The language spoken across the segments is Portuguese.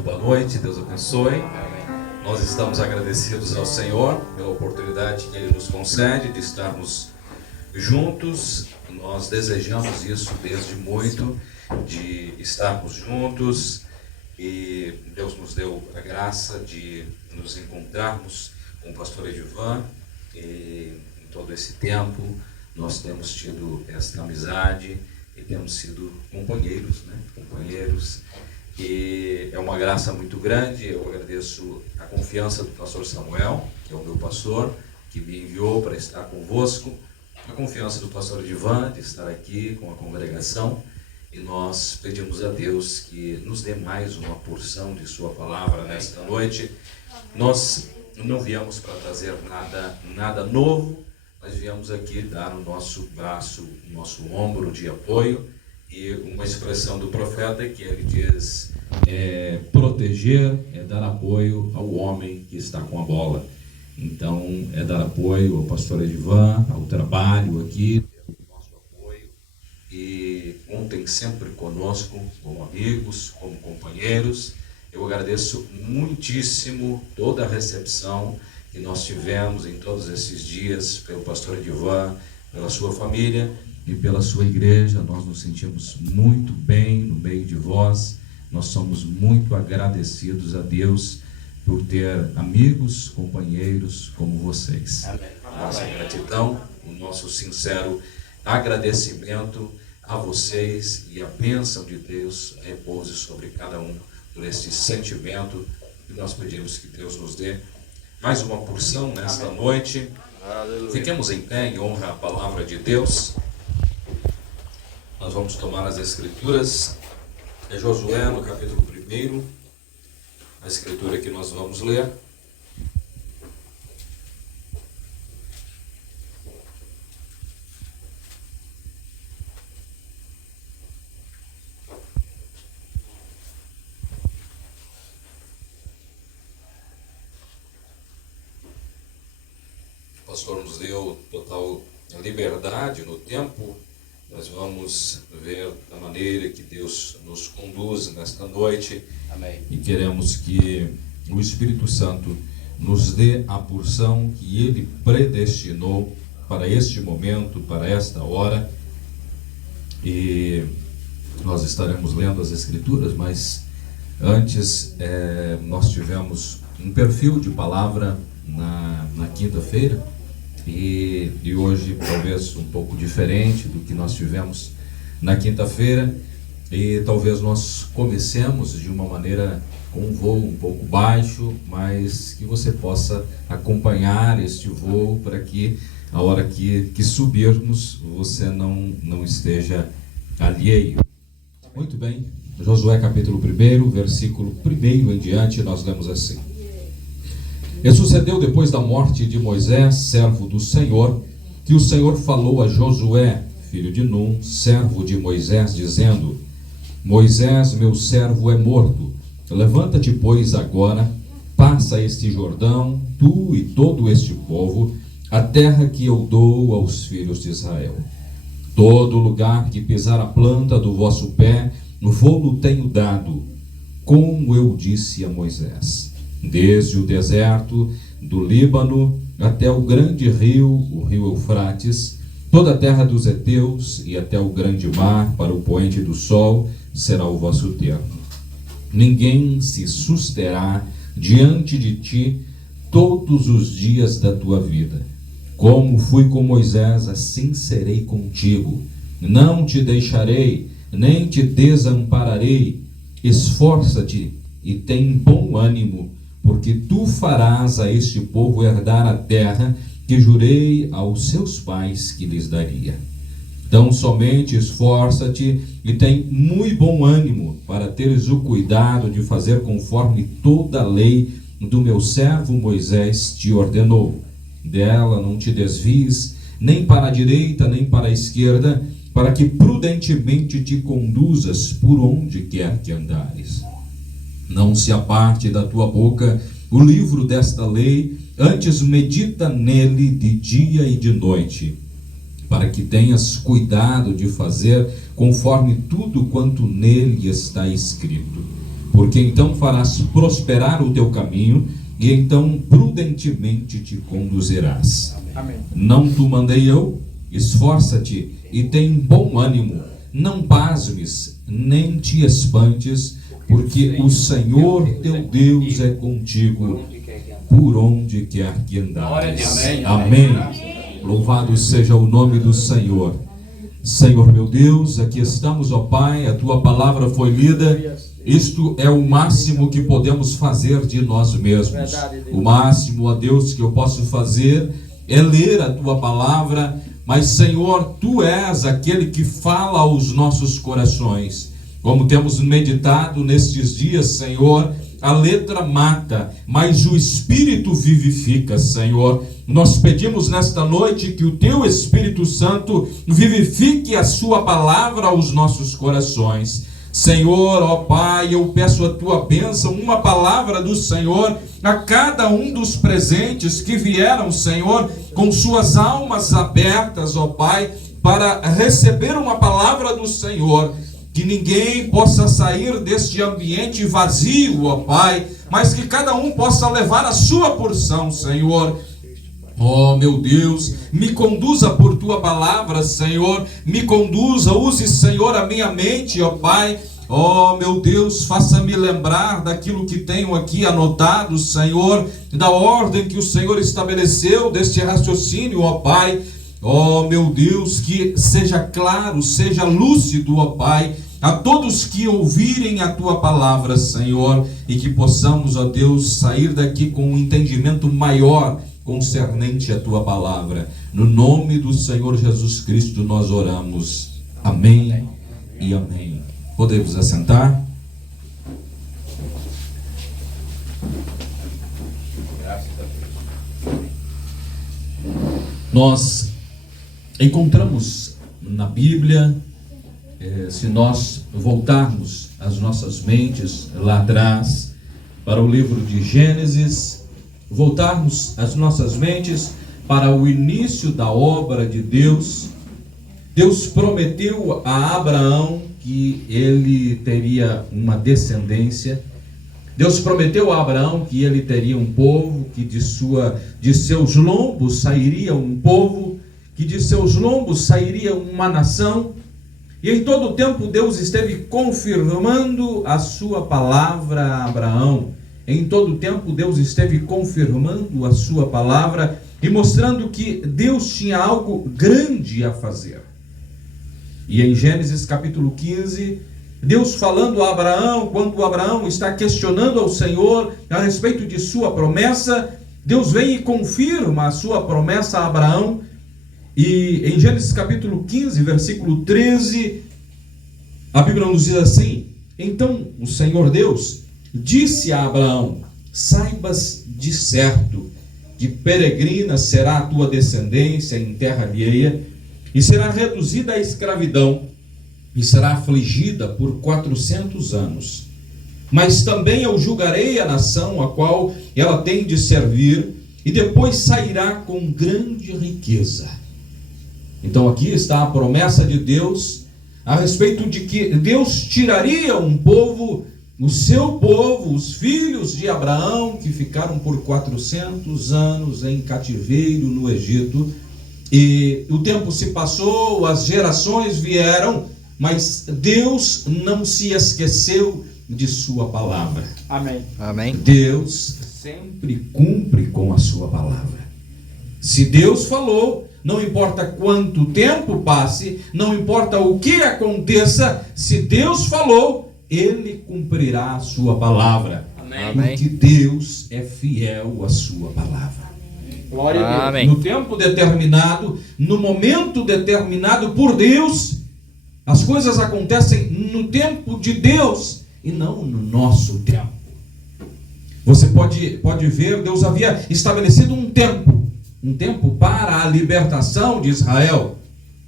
Muito boa noite, Deus abençoe. Nós estamos agradecidos ao Senhor pela oportunidade que Ele nos concede de estarmos juntos. Nós desejamos isso desde muito, de estarmos juntos, e Deus nos deu a graça de nos encontrarmos com o pastor Edivan, e em todo esse tempo nós temos tido esta amizade e temos sido companheiros, companheiros, e é uma graça muito grande. Eu agradeço a confiança do pastor Samuel, que é o meu pastor, que me enviou para estar convosco, a confiança do pastor Edivan de estar aqui com a congregação, e nós pedimos a Deus que nos dê mais uma porção de sua palavra nesta noite. Nós não viemos para trazer nada novo, nós viemos aqui dar o nosso braço, o nosso ombro de apoio, e uma expressão do profeta que ele diz: proteger é dar apoio ao homem que está com a bola. Então é dar apoio ao pastor Edivan, ao trabalho aqui, o nosso apoio, e contem sempre conosco como amigos, como companheiros. Eu agradeço muitíssimo toda a recepção que nós tivemos em todos esses dias pelo pastor Edivan, pela sua família e pela sua igreja. Nós nos sentimos muito bem no meio de vós. Nós somos muito agradecidos a Deus por ter amigos, companheiros como vocês. Amém. A nossa gratidão, o nosso sincero agradecimento a vocês, e a bênção de Deus repouse sobre cada um por este sentimento, e nós pedimos que Deus nos dê mais uma porção nesta Amém. Noite. Aleluia. Fiquemos em pé em honra à palavra de Deus. Nós vamos tomar as escrituras. É Josué no capítulo 1, a escritura que nós vamos ler. O pastor nos deu total liberdade no tempo. Nós vamos ver a maneira que Deus nos conduz nesta noite. Amém. E queremos que o Espírito Santo nos dê a porção que Ele predestinou para este momento, para esta hora. E nós estaremos lendo as Escrituras, mas antes nós tivemos um perfil de palavra na quinta-feira. E hoje talvez um pouco diferente do que nós tivemos na quinta-feira, e talvez nós comecemos de uma maneira com um voo um pouco baixo, mas que você possa acompanhar este voo para que a hora que subirmos você não esteja alheio. Muito bem, Josué capítulo 1, versículo 1 em diante, nós lemos assim: E sucedeu depois da morte de Moisés, servo do Senhor, que o Senhor falou a Josué, filho de Num, servo de Moisés, dizendo: Moisés, meu servo, é morto. Levanta-te, pois, agora, passa este Jordão, tu e todo este povo, a terra que eu dou aos filhos de Israel. Todo lugar que pisar a planta do vosso pé, vou-lo tenho dado, como eu disse a Moisés. Desde o deserto do Líbano até o grande rio, o rio Eufrates, toda a terra dos heteus e até o grande mar, para o poente do sol, será o vosso termo. Ninguém se susterá diante de ti todos os dias da tua vida. Como fui com Moisés, assim serei contigo. Não te deixarei, nem te desampararei. Esforça-te e tem bom ânimo, porque tu farás a este povo herdar a terra que jurei aos seus pais que lhes daria. Então somente esforça-te e tem muito bom ânimo, para teres o cuidado de fazer conforme toda a lei do meu servo Moisés te ordenou. Dela não te desvies, nem para a direita, nem para a esquerda, para que prudentemente te conduzas por onde quer que andares. Não se aparte da tua boca o livro desta lei, antes medita nele de dia e de noite, para que tenhas cuidado de fazer conforme tudo quanto nele está escrito. porque então farás prosperar o teu caminho, e então prudentemente te conduzirás. Amém. Não te mandei eu? Esforça-te e tem bom ânimo, não pasmes, nem te espantes, porque o Senhor teu Deus é contigo, por onde quer que andares. Amém. Louvado seja o nome do Senhor. Senhor meu Deus, aqui estamos, ó Pai, a tua palavra foi lida. Isto é o máximo que podemos fazer de nós mesmos. O máximo, ó Deus, que eu posso fazer é ler a tua palavra. Mas, Senhor, tu és aquele que fala aos nossos corações. Como temos meditado nestes dias, Senhor, a letra mata, mas o Espírito vivifica, Senhor. Nós pedimos nesta noite que o teu Espírito Santo vivifique a sua palavra aos nossos corações. Senhor, ó Pai, eu peço a tua bênção, uma palavra do Senhor a cada um dos presentes que vieram, Senhor, com suas almas abertas, ó Pai, para receber uma palavra do Senhor. Que ninguém possa sair deste ambiente vazio, ó Pai, mas que cada um possa levar a sua porção, Senhor. Oh, meu Deus, me conduza por tua palavra, Senhor, me conduza, use, Senhor, a minha mente, ó Pai. Oh, meu Deus, faça-me lembrar daquilo que tenho aqui anotado, Senhor, da ordem que o Senhor estabeleceu deste raciocínio, ó Pai. Oh, meu Deus, que seja claro, seja lúcido, ó Pai, a todos que ouvirem a tua palavra, Senhor, e que possamos, ó Deus, sair daqui com um entendimento maior concernente à tua palavra. No nome do Senhor Jesus Cristo nós oramos. Amém e amém. Podemos assentar? Nós encontramos na Bíblia, se nós voltarmos as nossas mentes lá atrás, para o livro de Gênesis, voltarmos as nossas mentes para o início da obra de Deus, Deus prometeu a Abraão que ele teria uma descendência. Deus prometeu a Abraão que ele teria um povo, que de seus lombos sairia um povo, que de seus lombos sairia uma nação. E em todo o tempo Deus esteve confirmando a sua palavra a Abraão. Em todo o tempo Deus esteve confirmando a sua palavra e mostrando que Deus tinha algo grande a fazer. E em Gênesis capítulo 15, Deus falando a Abraão, quando Abraão está questionando ao Senhor a respeito de sua promessa, Deus vem e confirma a sua promessa a Abraão. E em Gênesis capítulo 15, versículo 13, a Bíblia nos diz assim: então o Senhor Deus disse a Abraão: saibas de certo que peregrina será a tua descendência em terra alheia, e será reduzida à escravidão, e será afligida por 400 anos. Mas também eu julgarei a nação a qual ela tem de servir, e depois sairá com grande riqueza. Então aqui está a promessa de Deus a respeito de que Deus tiraria um povo, o seu povo, os filhos de Abraão, que ficaram por 400 anos em cativeiro no Egito. E o tempo se passou, as gerações vieram, mas Deus não se esqueceu de sua palavra. Amém. Amém. Deus sempre cumpre com a sua palavra. Se Deus falou, não importa quanto tempo passe, não importa o que aconteça, se Deus falou, Ele cumprirá a sua palavra. Amém. Porque Deus é fiel à sua palavra. Glória a Deus. Amém. No tempo determinado, no momento determinado por Deus, as coisas acontecem no tempo de Deus e não no nosso tempo. Você pode ver, Deus havia estabelecido um tempo para a libertação de Israel.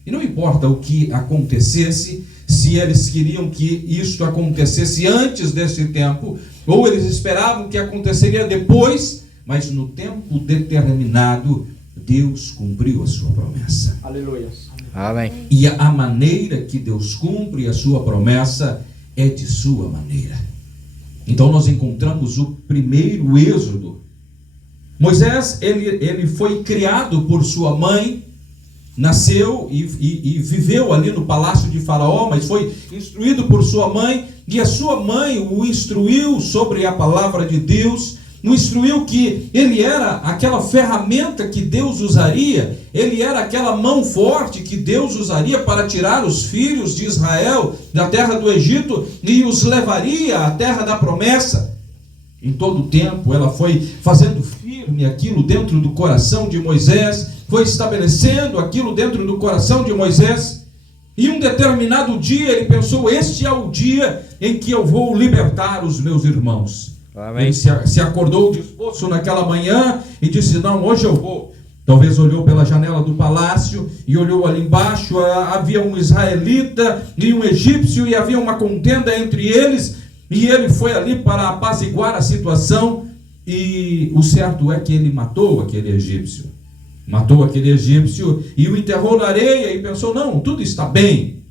E não importa o que acontecesse, se eles queriam que isto acontecesse antes desse tempo, ou eles esperavam que aconteceria depois, mas no tempo determinado, Deus cumpriu a sua promessa. Aleluia. Amém. E a maneira que Deus cumpre a sua promessa é de sua maneira. Então nós encontramos o primeiro êxodo. Moisés, ele foi criado por sua mãe, nasceu e viveu ali no palácio de Faraó, mas foi instruído por sua mãe, e a sua mãe o instruiu sobre a palavra de Deus, o instruiu que ele era aquela ferramenta que Deus usaria, ele era aquela mão forte que Deus usaria para tirar os filhos de Israel da terra do Egito e os levaria à terra da promessa. Em todo o tempo ela foi fazendo firme aquilo dentro do coração de Moisés, foi estabelecendo aquilo dentro do coração de Moisés, e um determinado dia ele pensou: este é o dia em que eu vou libertar os meus irmãos. Amém. Ele se acordou disposto naquela manhã e disse: não, hoje eu vou. Talvez olhou pela janela do palácio e olhou ali embaixo, havia um israelita e um egípcio, e havia uma contenda entre eles, e ele foi ali para apaziguar a situação, e o certo é que ele matou aquele egípcio e o enterrou na areia, e pensou: não, tudo está bem.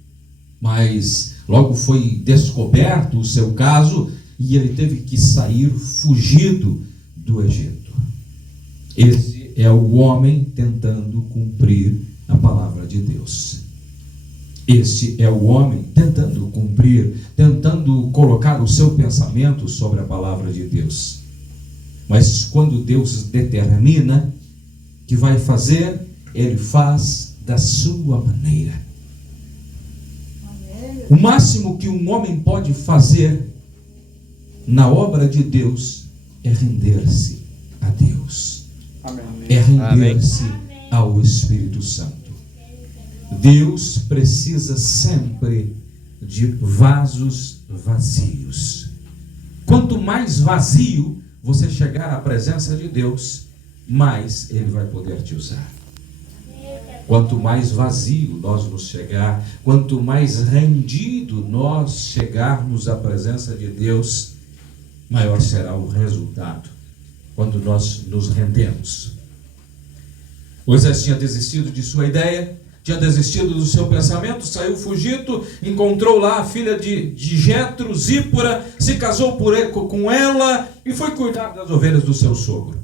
Mas logo foi descoberto o seu caso, e ele teve que sair fugido do Egito. Esse é o homem tentando cumprir a palavra de Deus. Este é o homem tentando cumprir, tentando colocar o seu pensamento sobre a palavra de Deus. Mas quando Deus determina que vai fazer, ele faz da sua maneira. O máximo que um homem pode fazer na obra de Deus é render-se a Deus. Amém. É render-se ao Espírito Santo. Deus precisa sempre de vasos vazios. Quanto mais vazio você chegar à presença de Deus, mais Ele vai poder te usar. Quanto mais vazio nós nos chegar, quanto mais rendido nós chegarmos à presença de Deus, maior será o resultado quando nós nos rendemos. Moisés tinha desistido de sua ideia, tinha desistido do seu pensamento, saiu fugido, encontrou lá a filha de Jetro, Zípora, se casou com ela e foi cuidar das ovelhas do seu sogro.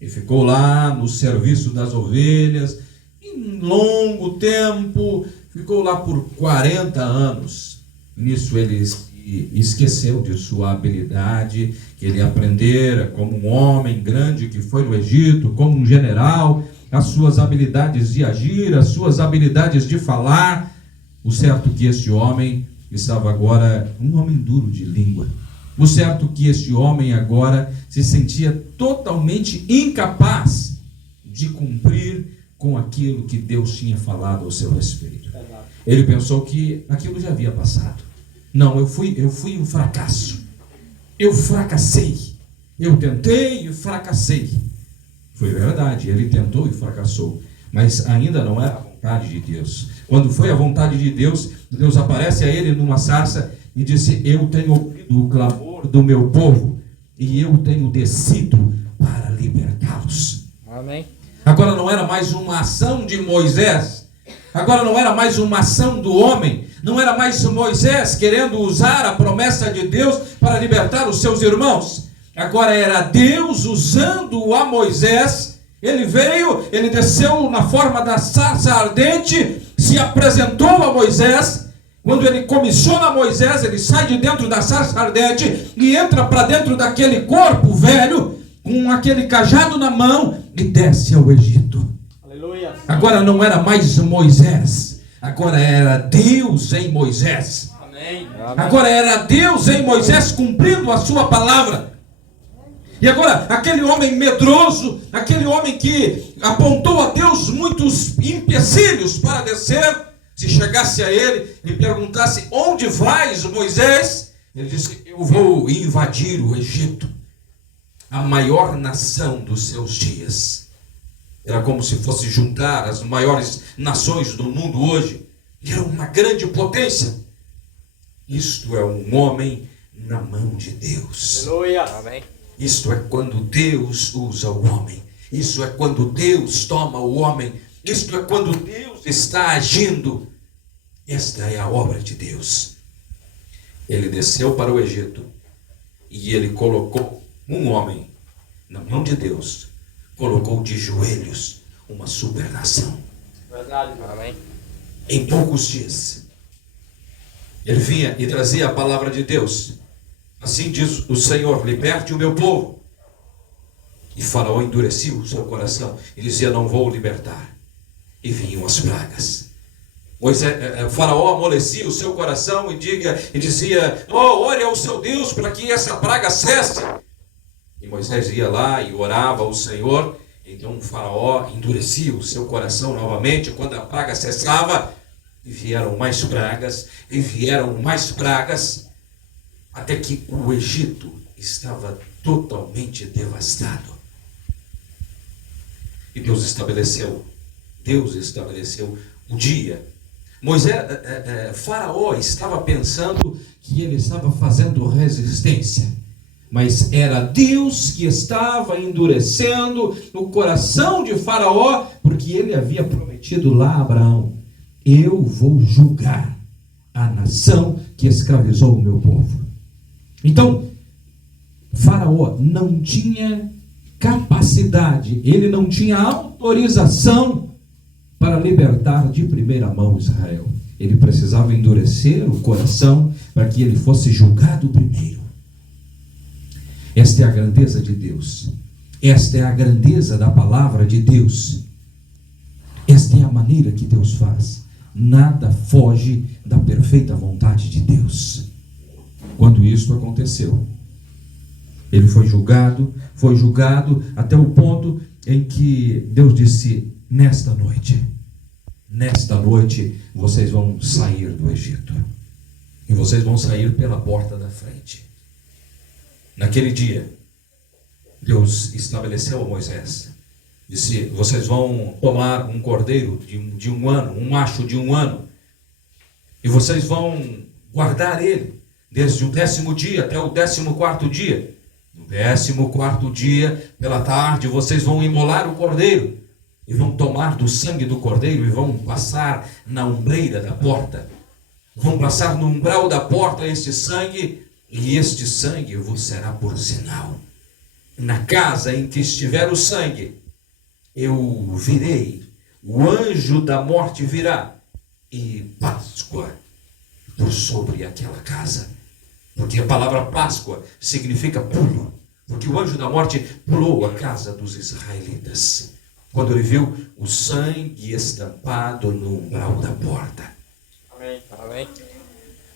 E ficou lá no serviço das ovelhas, em longo tempo, ficou lá por 40 anos. Nisso ele esqueceu de sua habilidade, que ele aprendera como um homem grande que foi no Egito, como um general, as suas habilidades de agir, as suas habilidades de falar. O certo que este homem estava agora um homem duro de língua. O certo que este homem agora se sentia totalmente incapaz de cumprir com aquilo que Deus tinha falado ao seu respeito. Ele pensou que aquilo já havia passado. Não, eu fui um fracasso. Eu fracassei. Eu tentei e fracassei. Foi verdade, ele tentou e fracassou. Mas ainda não era a vontade de Deus. Quando foi a vontade de Deus, Deus aparece a ele numa sarça e disse: eu tenho ouvido o clamor do meu povo e eu tenho descido para libertá-los. Amém. Agora não era mais uma ação de Moisés, agora não era mais uma ação do homem, não era mais Moisés querendo usar a promessa de Deus para libertar os seus irmãos. Agora era Deus usando a Moisés. Ele veio, ele desceu na forma da sarça ardente, se apresentou a Moisés. Quando ele comissiona Moisés, ele sai de dentro da sarça ardente e entra para dentro daquele corpo velho, com aquele cajado na mão, e desce ao Egito. Aleluia. Agora não era mais Moisés, agora era Deus em Moisés. Amém. Agora era Deus em Moisés cumprindo a sua palavra. E agora, aquele homem medroso, aquele homem que apontou a Deus muitos empecilhos para descer, se chegasse a ele e perguntasse: onde vais, Moisés? Ele disse: eu vou invadir o Egito, a maior nação dos seus dias. Era como se fosse juntar as maiores nações do mundo hoje. Era uma grande potência. Isto é um homem na mão de Deus. Aleluia. Amém. Isto é quando Deus usa o homem. Isso é quando Deus toma o homem. Isto é quando Deus está agindo. Esta é a obra de Deus. Ele desceu para o Egito. E ele colocou um homem na mão de Deus, colocou de joelhos uma super nação. Amém. Em poucos dias, ele vinha e trazia a palavra de Deus. Assim diz o Senhor: liberte o meu povo. E Faraó endurecia o seu coração e dizia: não vou libertar. E vinham as pragas. Faraó amolecia o seu coração e dizia: ore ao seu Deus para que essa praga cesse. E Moisés ia lá e orava ao Senhor. Então o Faraó endurecia o seu coração novamente. Quando a praga cessava, e vieram mais pragas, e vieram mais pragas, até que o Egito estava totalmente devastado. E Deus estabeleceu o dia. Faraó estava pensando que ele estava fazendo resistência, mas era Deus que estava endurecendo o coração de Faraó, porque ele havia prometido lá a Abraão: eu vou julgar a nação que escravizou o meu povo. Então, Faraó não tinha capacidade, ele não tinha autorização para libertar de primeira mão Israel. Ele precisava endurecer o coração para que ele fosse julgado primeiro. Esta é a grandeza de Deus. Esta é a grandeza da palavra de Deus. Esta é a maneira que Deus faz. Nada foge da perfeita vontade de Deus. Quando isto aconteceu, ele foi julgado até o ponto em que Deus disse: nesta noite vocês vão sair do Egito, e vocês vão sair pela porta da frente. Naquele dia, Deus estabeleceu a Moisés, disse: vocês vão tomar um cordeiro de um ano, um macho de um ano, e vocês vão guardar ele desde o 10º dia até o 14º dia. No 14º dia, pela tarde, vocês vão imolar o cordeiro, e vão tomar do sangue do cordeiro e vão passar na ombreira da porta. Vão passar no umbral da porta este sangue, e este sangue vos será por sinal. Na casa em que estiver o sangue, eu virei, o anjo da morte virá, e Páscoa por sobre aquela casa. Porque a palavra Páscoa significa pulo, porque o anjo da morte pulou a casa dos israelitas quando ele viu o sangue estampado no umbral da porta. Amém. Amém.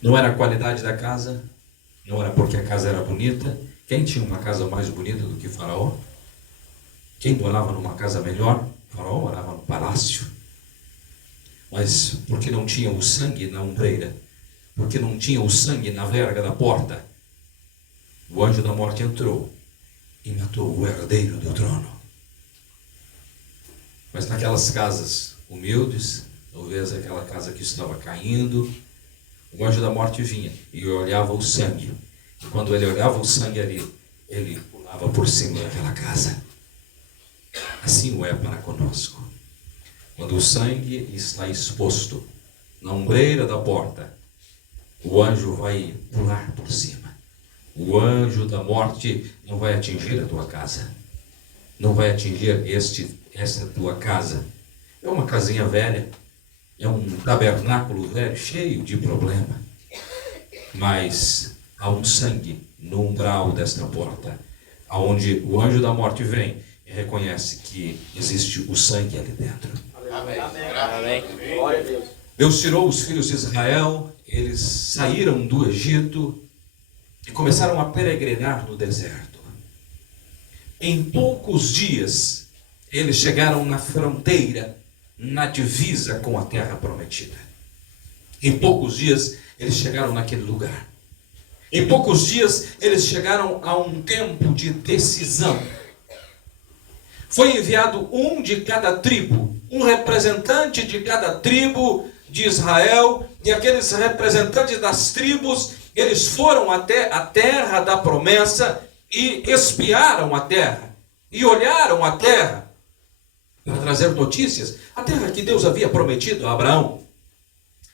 Não era a qualidade da casa, não era porque a casa era bonita. Quem tinha uma casa mais bonita do que Faraó? Quem morava numa casa melhor? Faraó morava no palácio. Mas porque não tinha o sangue na ombreira, porque não tinha o sangue na verga da porta, o anjo da morte entrou e matou o herdeiro do trono. Mas naquelas casas humildes, talvez aquela casa que estava caindo, o anjo da morte vinha e olhava o sangue. E quando ele olhava o sangue ali, ele pulava por cima daquela casa. Assim o é para conosco. Quando o sangue está exposto na ombreira da porta, o anjo vai pular por cima. O anjo da morte não vai atingir a tua casa, não vai atingir esta tua casa. É uma casinha velha, é um tabernáculo velho, cheio de problema, mas há um sangue no umbral desta porta, aonde o anjo da morte vem e reconhece que existe o sangue ali dentro. Amém. Amém. Glória a Deus. Deus tirou os filhos de Israel, eles saíram do Egito e começaram a peregrinar no deserto. Em poucos dias, eles chegaram na fronteira, na divisa com a terra prometida. Em poucos dias, eles chegaram naquele lugar. Em poucos dias, eles chegaram a um tempo de decisão. Foi enviado um de cada tribo, um representante de cada tribo de Israel, e aqueles representantes das tribos, eles foram até a terra da promessa e espiaram a terra, e olharam a terra, para trazer notícias, a terra que Deus havia prometido a Abraão.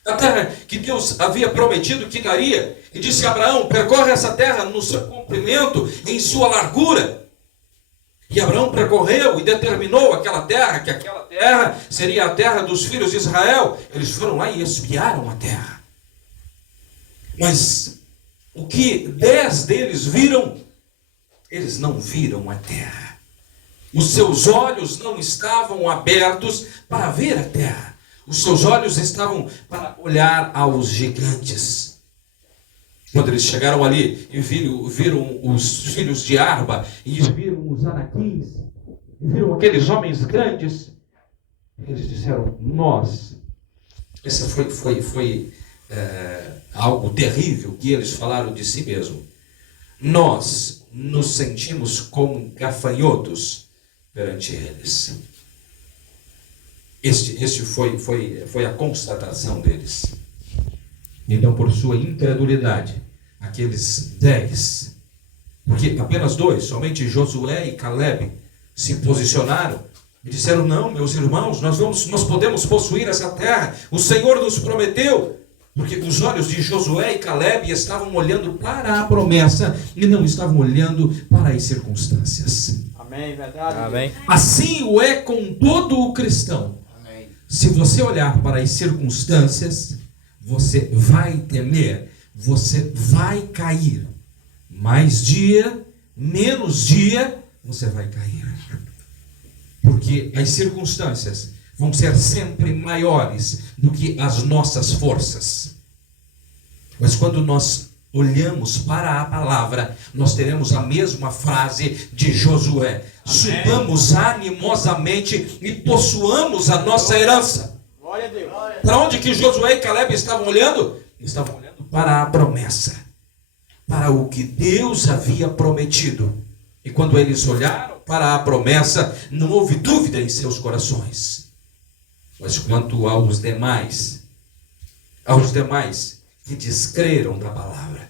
A terra que Deus havia prometido que daria. E disse a Abraão: percorre essa terra no seu comprimento, em sua largura. E Abraão percorreu e determinou aquela terra, que aquela terra seria a terra dos filhos de Israel. Eles foram lá e espiaram a terra. Mas o que 10 deles viram, eles não viram a terra. Os seus olhos não estavam abertos para ver a terra. Os seus olhos estavam para olhar aos gigantes. Quando eles chegaram ali e viram os filhos de Arba, e viram os anaquins, e viram aqueles homens grandes, eles disseram: esse foi algo terrível que eles falaram de si mesmo. Nós nos sentimos como gafanhotos perante eles. Este foi a constatação deles. Então, por sua incredulidade, aqueles 10, porque apenas 2, somente Josué e Caleb, se posicionaram e disseram: não, meus irmãos, nós podemos possuir essa terra, o Senhor nos prometeu. Porque os olhos de Josué e Caleb estavam olhando para a promessa e não estavam olhando para as circunstâncias. Amém, verdade. Amém. Assim o é com todo o cristão. Amém. Se você olhar para as circunstâncias, você vai temer, você vai cair. Mais dia, menos dia, você vai cair. Porque as circunstâncias vão ser sempre maiores do que as nossas forças. Mas quando nós olhamos para a palavra, nós teremos a mesma frase de Josué: subamos animosamente e possuamos a nossa herança. Glória a Deus. Para onde que Josué e Caleb estavam olhando? Estavam olhando para a promessa, para o que Deus havia prometido. E quando eles olharam para a promessa, não houve dúvida em seus corações. Mas quanto aos demais que descreram da palavra,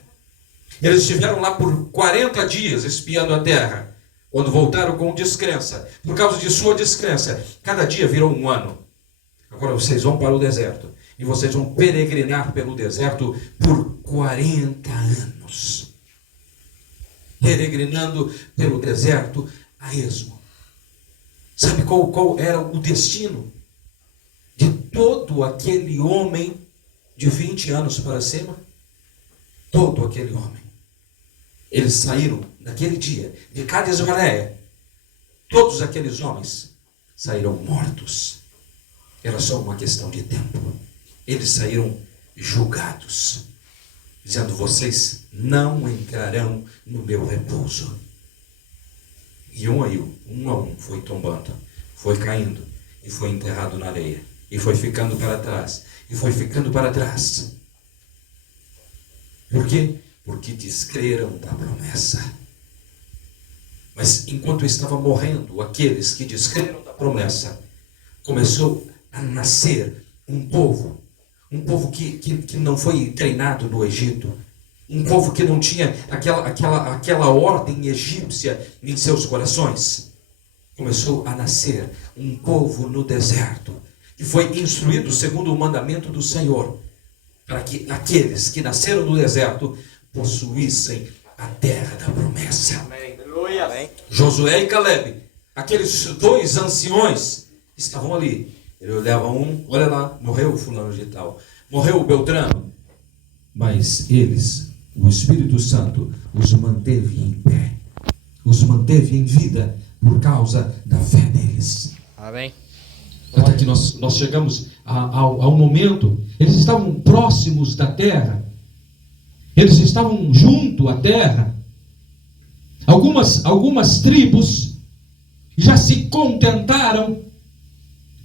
eles estiveram lá por 40 dias espiando a terra. Quando voltaram com descrença, por causa de sua descrença, cada dia virou um ano. Agora vocês vão para o deserto e vocês vão peregrinar pelo deserto por 40 anos. Peregrinando pelo deserto a esmo. Sabe qual era o destino de todo aquele homem de 20 anos para cima? Todo aquele homem. Eles saíram naquele dia de Cádiz Barneia. Todos aqueles homens saíram mortos. Era só uma questão de tempo. Eles saíram julgados, dizendo: vocês não entrarão no meu repouso. E um a um foi tombando, foi caindo e foi enterrado na areia. E foi ficando para trás. E foi ficando para trás. Por quê? Porque descreram da promessa. Mas enquanto estava morrendo aqueles que descreram da promessa, começou a nascer um povo que não foi treinado no Egito, um povo que não tinha aquela ordem egípcia em seus corações. Começou a nascer um povo no deserto, que foi instruído segundo o mandamento do Senhor, para que aqueles que nasceram no deserto possuíssem a terra da promessa. Amém. Aleluia. Amém. Josué e Caleb, aqueles 2 anciões, estavam ali. Ele olhava um: olha lá, morreu o fulano de tal, morreu o Beltrano. Mas eles, o Espírito Santo, os manteve em pé, os manteve em vida por causa da fé deles. Amém. Até que nós chegamos ao momento, eles estavam próximos da terra, eles estavam junto à terra. Algumas tribos já se contentaram,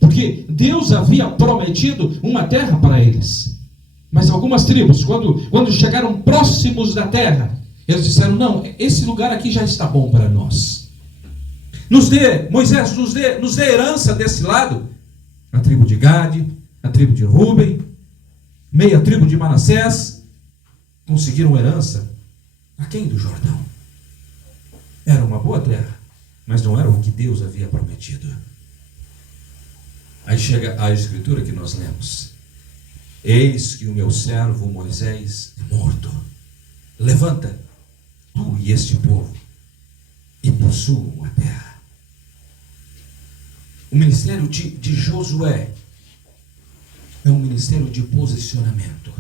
porque Deus havia prometido uma terra para eles. Mas algumas tribos, quando chegaram próximos da terra, eles disseram: não, esse lugar aqui já está bom para nós. Moisés, nos dê herança desse lado. A tribo de Gade, a tribo de Ruben, meia tribo de Manassés, conseguiram herança aquém do Jordão. Era uma boa terra, mas não era o que Deus havia prometido. Aí chega a escritura que nós lemos: eis que o meu servo Moisés é morto. Levanta, tu e este povo, e possuam a terra. O ministério de Josué é um ministério de posicionamento.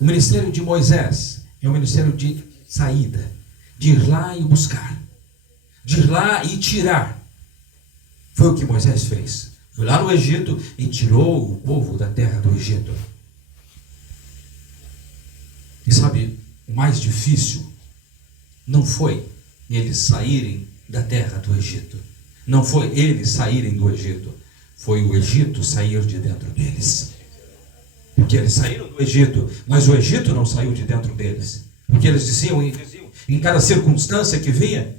O ministério de Moisés é um ministério de saída, de ir lá e buscar, de ir lá e tirar. Foi o que Moisés fez. Foi lá no Egito e tirou o povo da terra do Egito. E sabe, o mais difícil não foi eles saírem da terra do Egito. Não foi eles saírem do Egito. Foi o Egito sair de dentro deles. Porque eles saíram do Egito, mas o Egito não saiu de dentro deles. Porque eles diziam em cada circunstância que vinha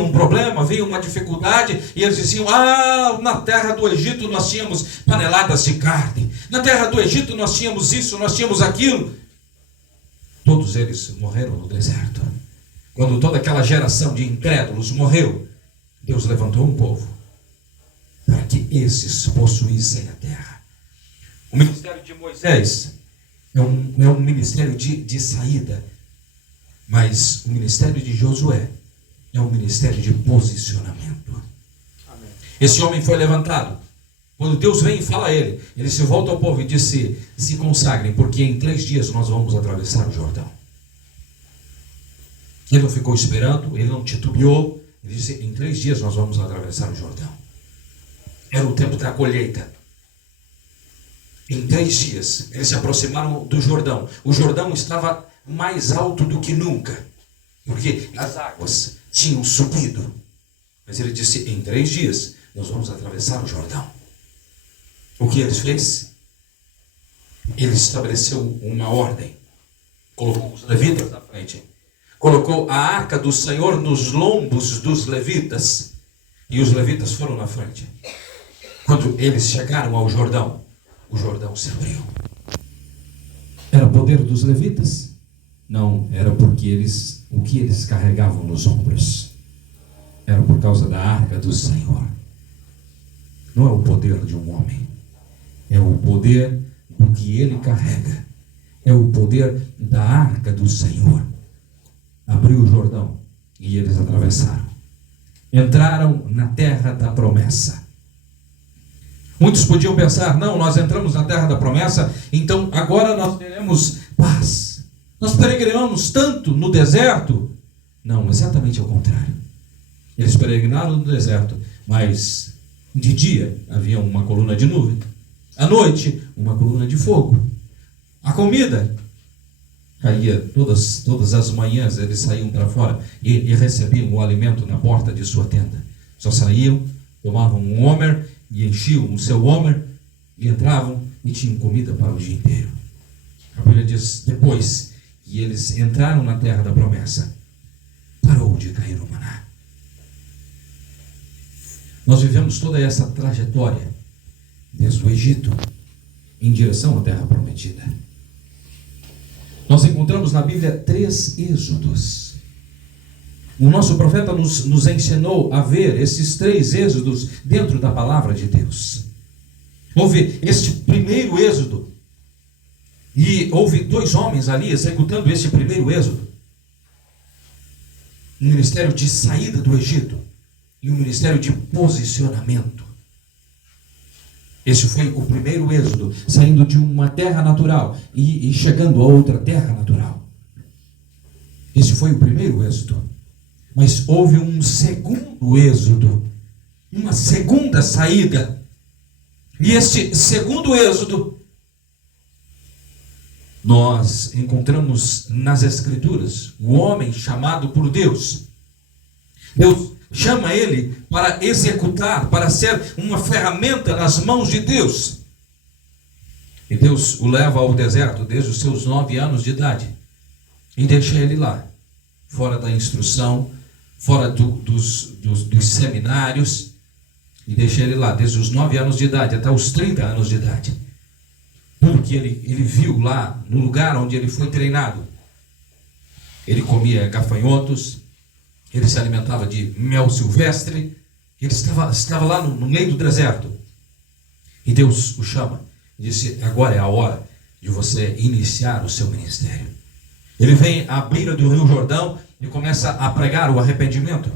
um problema, vinha uma dificuldade, e eles diziam: na terra do Egito nós tínhamos paneladas de carne, na terra do Egito nós tínhamos isso, nós tínhamos aquilo. Todos eles morreram no deserto. Quando toda aquela geração de incrédulos morreu, Deus levantou um povo para que esses possuíssem a terra. O ministério de Moisés é um ministério de saída, mas o ministério de Josué é um ministério de posicionamento. Amém. Esse homem foi levantado. Quando Deus vem e fala a ele, ele se volta ao povo e disse: se consagrem, porque em 3 dias nós vamos atravessar o Jordão. Ele não ficou esperando, ele não titubeou. Ele disse: em 3 dias nós vamos atravessar o Jordão. Era o tempo da colheita. Em 3 dias eles se aproximaram do Jordão. O Jordão estava mais alto do que nunca, porque as águas tinham subido. Mas ele disse: em 3 dias nós vamos atravessar o Jordão. O que eles fez? Ele estabeleceu uma ordem. Colocou os levitas na frente. Colocou a arca do Senhor nos lombos dos levitas. E os levitas foram na frente. Quando eles chegaram ao Jordão, o Jordão se abriu. Era poder dos levitas? Não, era porque o que eles carregavam nos ombros era por causa da arca do Senhor. Não é o poder de um homem, é o poder do que ele carrega, é o poder da arca do Senhor. Abriu o Jordão e eles atravessaram, entraram na terra da promessa. Muitos podiam pensar: não, nós entramos na terra da promessa, então agora nós teremos paz. Nós peregrinamos tanto no deserto. Não, exatamente ao contrário. Eles peregrinaram no deserto, mas de dia havia uma coluna de nuvem, à noite uma coluna de fogo. A comida caía todas as manhãs, eles saíam para fora e recebiam o alimento na porta de sua tenda. Só saíam, tomavam um homer e enchiam o seu homer e entravam e tinham comida para o dia inteiro. A Bíblia diz: depois que eles entraram na terra da promessa, parou de cair o maná. Nós vivemos toda essa trajetória desde o Egito em direção à terra prometida. Nós encontramos na Bíblia 3 êxodos. O nosso profeta nos ensinou a ver esses 3 êxodos dentro da palavra de Deus. Houve este primeiro êxodo, e houve 2 homens ali executando este primeiro êxodo. Um ministério de saída do Egito e um ministério de posicionamento. Esse foi o primeiro êxodo, saindo de uma terra natural e chegando a outra terra natural. Esse foi o primeiro êxodo. Mas houve um segundo êxodo, uma segunda saída. E este segundo êxodo nós encontramos nas Escrituras o homem chamado por Deus. Deus chama ele para executar, para ser uma ferramenta nas mãos de Deus. E Deus o leva ao deserto desde os seus 9 anos de idade e deixa ele lá, fora da instrução, fora dos seminários, e deixa ele lá desde os 9 anos de idade até os 30 anos de idade. Tudo que ele viu lá no lugar onde ele foi treinado. Ele comia gafanhotos, ele se alimentava de mel silvestre, ele estava lá no meio do deserto. E Deus o chama e disse: agora é a hora de você iniciar o seu ministério. Ele vem à beira do Rio Jordão e começa a pregar o arrependimento,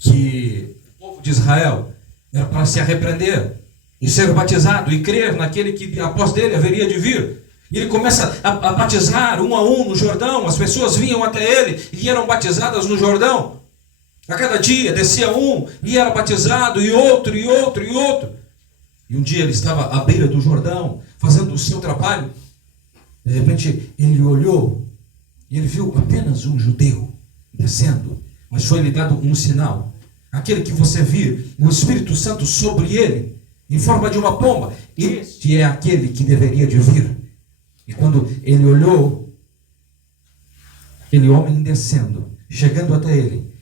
que o povo de Israel era para se arrepender e ser batizado e crer naquele que após dele haveria de vir. E ele começa a batizar um a um no Jordão. As pessoas vinham até ele e eram batizadas no Jordão. A cada dia descia um e era batizado, e outro, e outro, e outro. E um dia ele estava à beira do Jordão, fazendo o seu trabalho. De repente ele olhou e ele viu apenas um judeu descendo. Mas foi-lhe dado um sinal. Aquele que você vir, o Espírito Santo sobre ele, em forma de uma pomba. Este é aquele que deveria de vir. E quando ele olhou, aquele homem descendo, chegando até ele,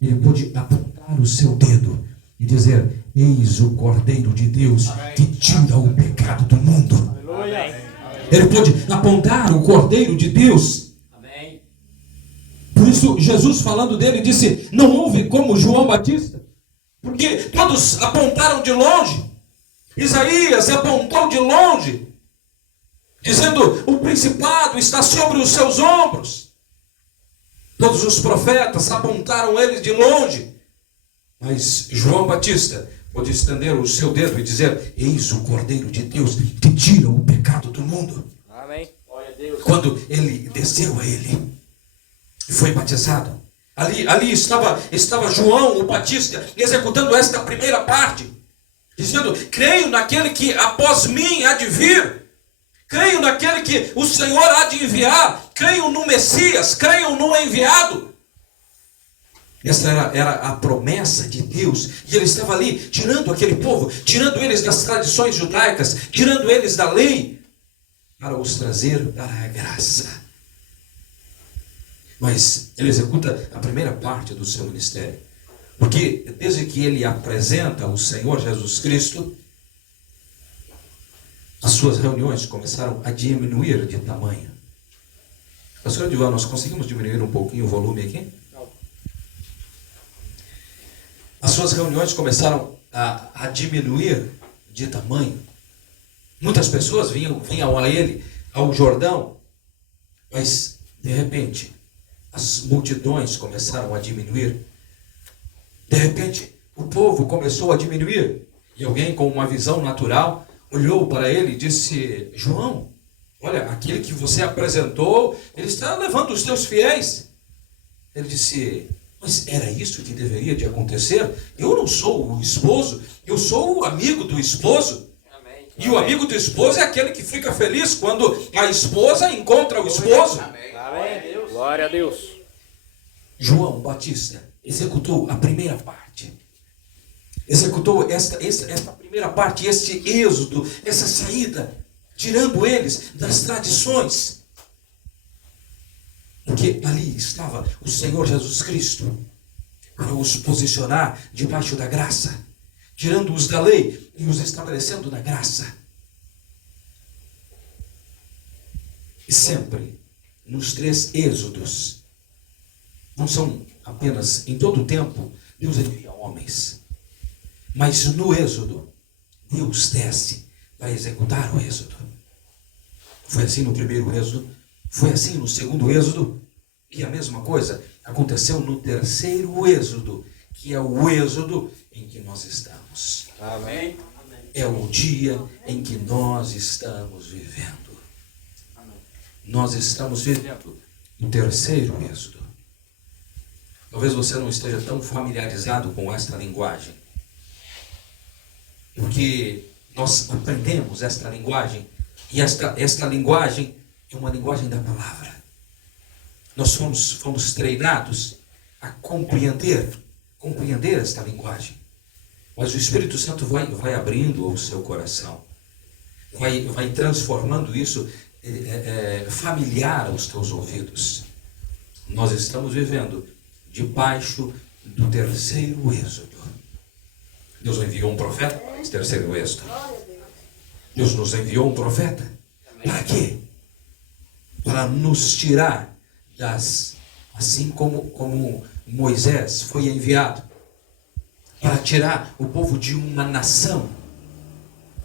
ele pôde apontar o seu dedo e dizer: eis o Cordeiro de Deus que tira o pecado do mundo. Aleluia. Ele pôde apontar o Cordeiro de Deus. Amém. Por isso Jesus, falando dele, disse: não houve como João Batista, porque todos apontaram de longe. Isaías apontou de longe, dizendo: o principado está sobre os seus ombros. Todos os profetas apontaram eles de longe, mas João Batista pôde estender o seu dedo e dizer: eis o Cordeiro de Deus que tira o pecado do mundo. Amém. Glória a Deus. Quando ele desceu a ele e foi batizado, ali estava João o Batista executando esta primeira parte, dizendo: creio naquele que após mim há de vir, creio naquele que o Senhor há de enviar, creio no Messias, creio no enviado. Essa era a promessa de Deus. E ele estava ali tirando aquele povo, tirando eles das tradições judaicas, tirando eles da lei, para os trazer para a graça. Mas ele executa a primeira parte do seu ministério, porque desde que ele apresenta o Senhor Jesus Cristo, as suas reuniões começaram a diminuir de tamanho. Pastor Edival, nós conseguimos diminuir um pouquinho o volume aqui? Não. As suas reuniões começaram a diminuir de tamanho. Muitas pessoas vinham a ele, ao Jordão, mas de repente as multidões começaram a diminuir. De repente o povo começou a diminuir, e alguém com uma visão natural olhou para ele e disse: João, olha, aquele que você apresentou, ele está levando os teus fiéis. Ele disse: mas era isso que deveria de acontecer? Eu não sou o esposo, eu sou o amigo do esposo. Amém. E o amigo do esposo é aquele que fica feliz quando a esposa encontra o esposo. Amém. Deus. Glória a Deus. João Batista executou a primeira parte. Executou esta primeira parte, este êxodo, essa saída, tirando eles das tradições. Porque ali estava o Senhor Jesus Cristo para os posicionar debaixo da graça, tirando-os da lei e os estabelecendo na graça. E sempre nos 3 êxodos, não são apenas em todo o tempo, Deus envia homens, mas no êxodo, Deus desce para executar o êxodo. Foi assim no primeiro êxodo, foi assim no segundo êxodo, e a mesma coisa aconteceu no terceiro êxodo, que é o êxodo em que nós estamos. Amém. É o dia em que nós estamos vivendo. Nós estamos vivendo o terceiro êxodo. Talvez você não esteja tão familiarizado com esta linguagem, porque nós aprendemos esta linguagem, e esta linguagem é uma linguagem da palavra. Nós fomos treinados a compreender esta linguagem. Mas o Espírito Santo vai abrindo o seu coração, vai transformando isso familiar aos teus ouvidos. Nós estamos vivendo debaixo do terceiro êxodo. Deus enviou um profeta para esse terceiro êxodo. Deus nos enviou um profeta. Para quê? Para nos tirar assim como Moisés foi enviado, para tirar o povo de uma nação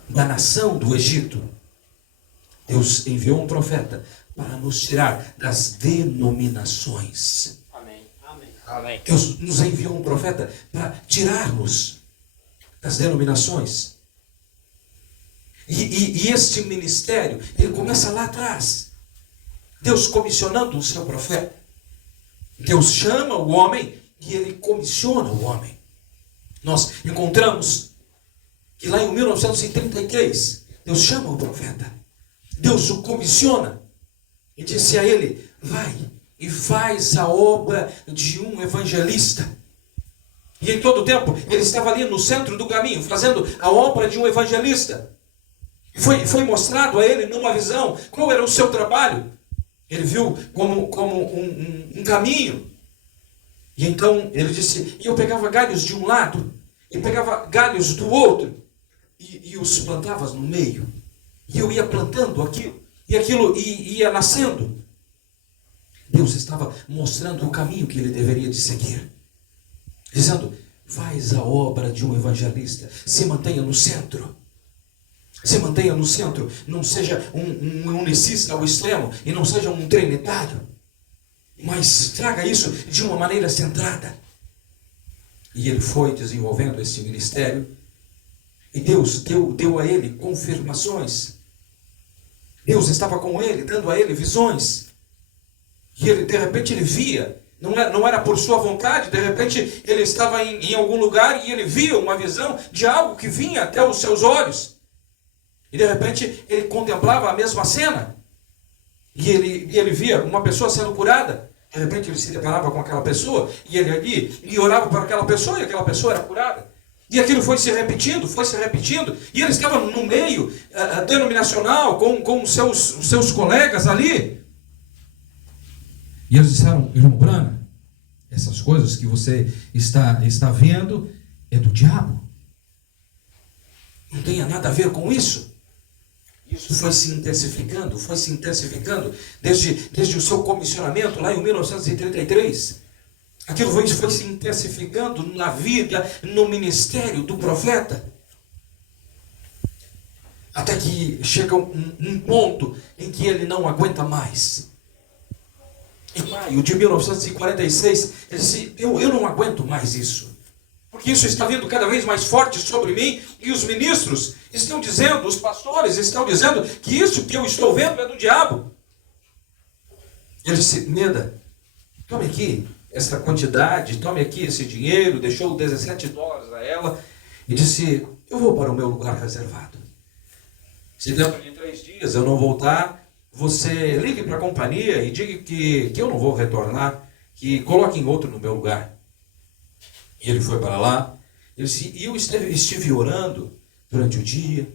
da nação do Egito. Deus enviou um profeta para nos tirar das denominações. Amém. Amém. Deus nos enviou um profeta para tirar-nos das denominações. E este ministério, ele começa lá atrás. Deus comissionando o seu profeta. Deus chama o homem e ele comissiona o homem. Nós encontramos que lá em 1933, Deus chama o profeta. Deus o comissiona e disse a ele: vai e faz a obra de um evangelista. E em todo o tempo ele estava ali no centro do caminho, fazendo a obra de um evangelista. Foi mostrado a ele numa visão qual era o seu trabalho. Ele viu como um caminho. E então ele disse: e eu pegava galhos de um lado e pegava galhos do outro e os plantava no meio. E eu ia plantando aquilo, e aquilo ia nascendo. Deus estava mostrando o caminho que ele deveria de seguir, dizendo: faz a obra de um evangelista, se mantenha no centro. Se mantenha no centro, não seja um unicista ao extremo, e não seja um trinitário, mas traga isso de uma maneira centrada. E ele foi desenvolvendo esse ministério, e Deus deu a ele confirmações. Deus estava com ele, dando a ele visões. E ele, de repente, ele via, não era por sua vontade, de repente ele estava em algum lugar e ele via uma visão de algo que vinha até os seus olhos. E de repente ele contemplava a mesma cena. E ele via uma pessoa sendo curada. De repente ele se deparava com aquela pessoa, e ele ali, e orava para aquela pessoa, e aquela pessoa era curada. E aquilo foi se repetindo, e ele estava no meio denominacional, com os seus colegas ali. E eles disseram: irmão Branham, essas coisas que você está vendo é do diabo. Não tenha nada a ver com isso. Isso foi se intensificando, desde o seu comissionamento lá em 1933. Aquilo foi se intensificando na vida, no ministério do profeta. Até que chega um ponto em que ele não aguenta mais. Em maio de 1946, ele disse: eu não aguento mais isso. Porque isso está vindo cada vez mais forte sobre mim, e os ministros estão dizendo, os pastores estão dizendo que isso que eu estou vendo é do diabo. Ele disse: Meda, tome aqui essa quantidade, tome aqui esse dinheiro, deixou $17 a ela, e disse: eu vou para o meu lugar reservado. Se dentro de 3 dias eu não voltar, você ligue para a companhia e diga que eu não vou retornar, que coloquem outro no meu lugar. E ele foi para lá. Ele disse: e eu estive orando durante o dia,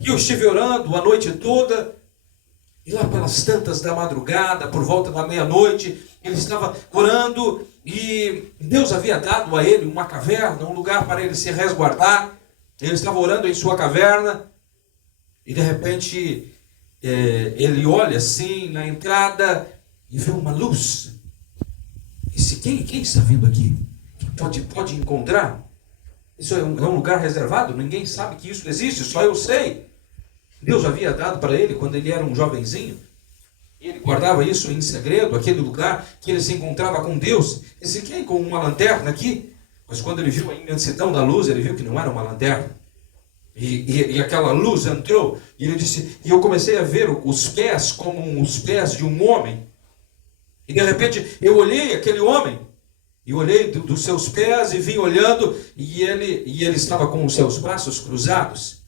e eu estive orando a noite toda, e lá pelas tantas da madrugada, por volta da meia-noite, ele estava orando, e Deus havia dado a ele uma caverna, um lugar para ele se resguardar. Ele estava orando em sua caverna, e de repente ele olha assim na entrada e vê uma luz. E disse: quem está vindo aqui? Pode encontrar? Isso é um lugar reservado, ninguém sabe que isso existe, só eu sei. Deus havia dado para ele quando ele era um jovenzinho. Ele guardava isso em segredo, aquele lugar que ele se encontrava com Deus. Disse: quem com uma lanterna aqui? Mas quando ele viu a imensidão da luz, ele viu que não era uma lanterna. E aquela luz entrou, e ele disse: e eu comecei a ver os pés como os pés de um homem. E de repente eu olhei aquele homem, e olhei dos seus pés e vim olhando, e ele estava com os seus braços cruzados.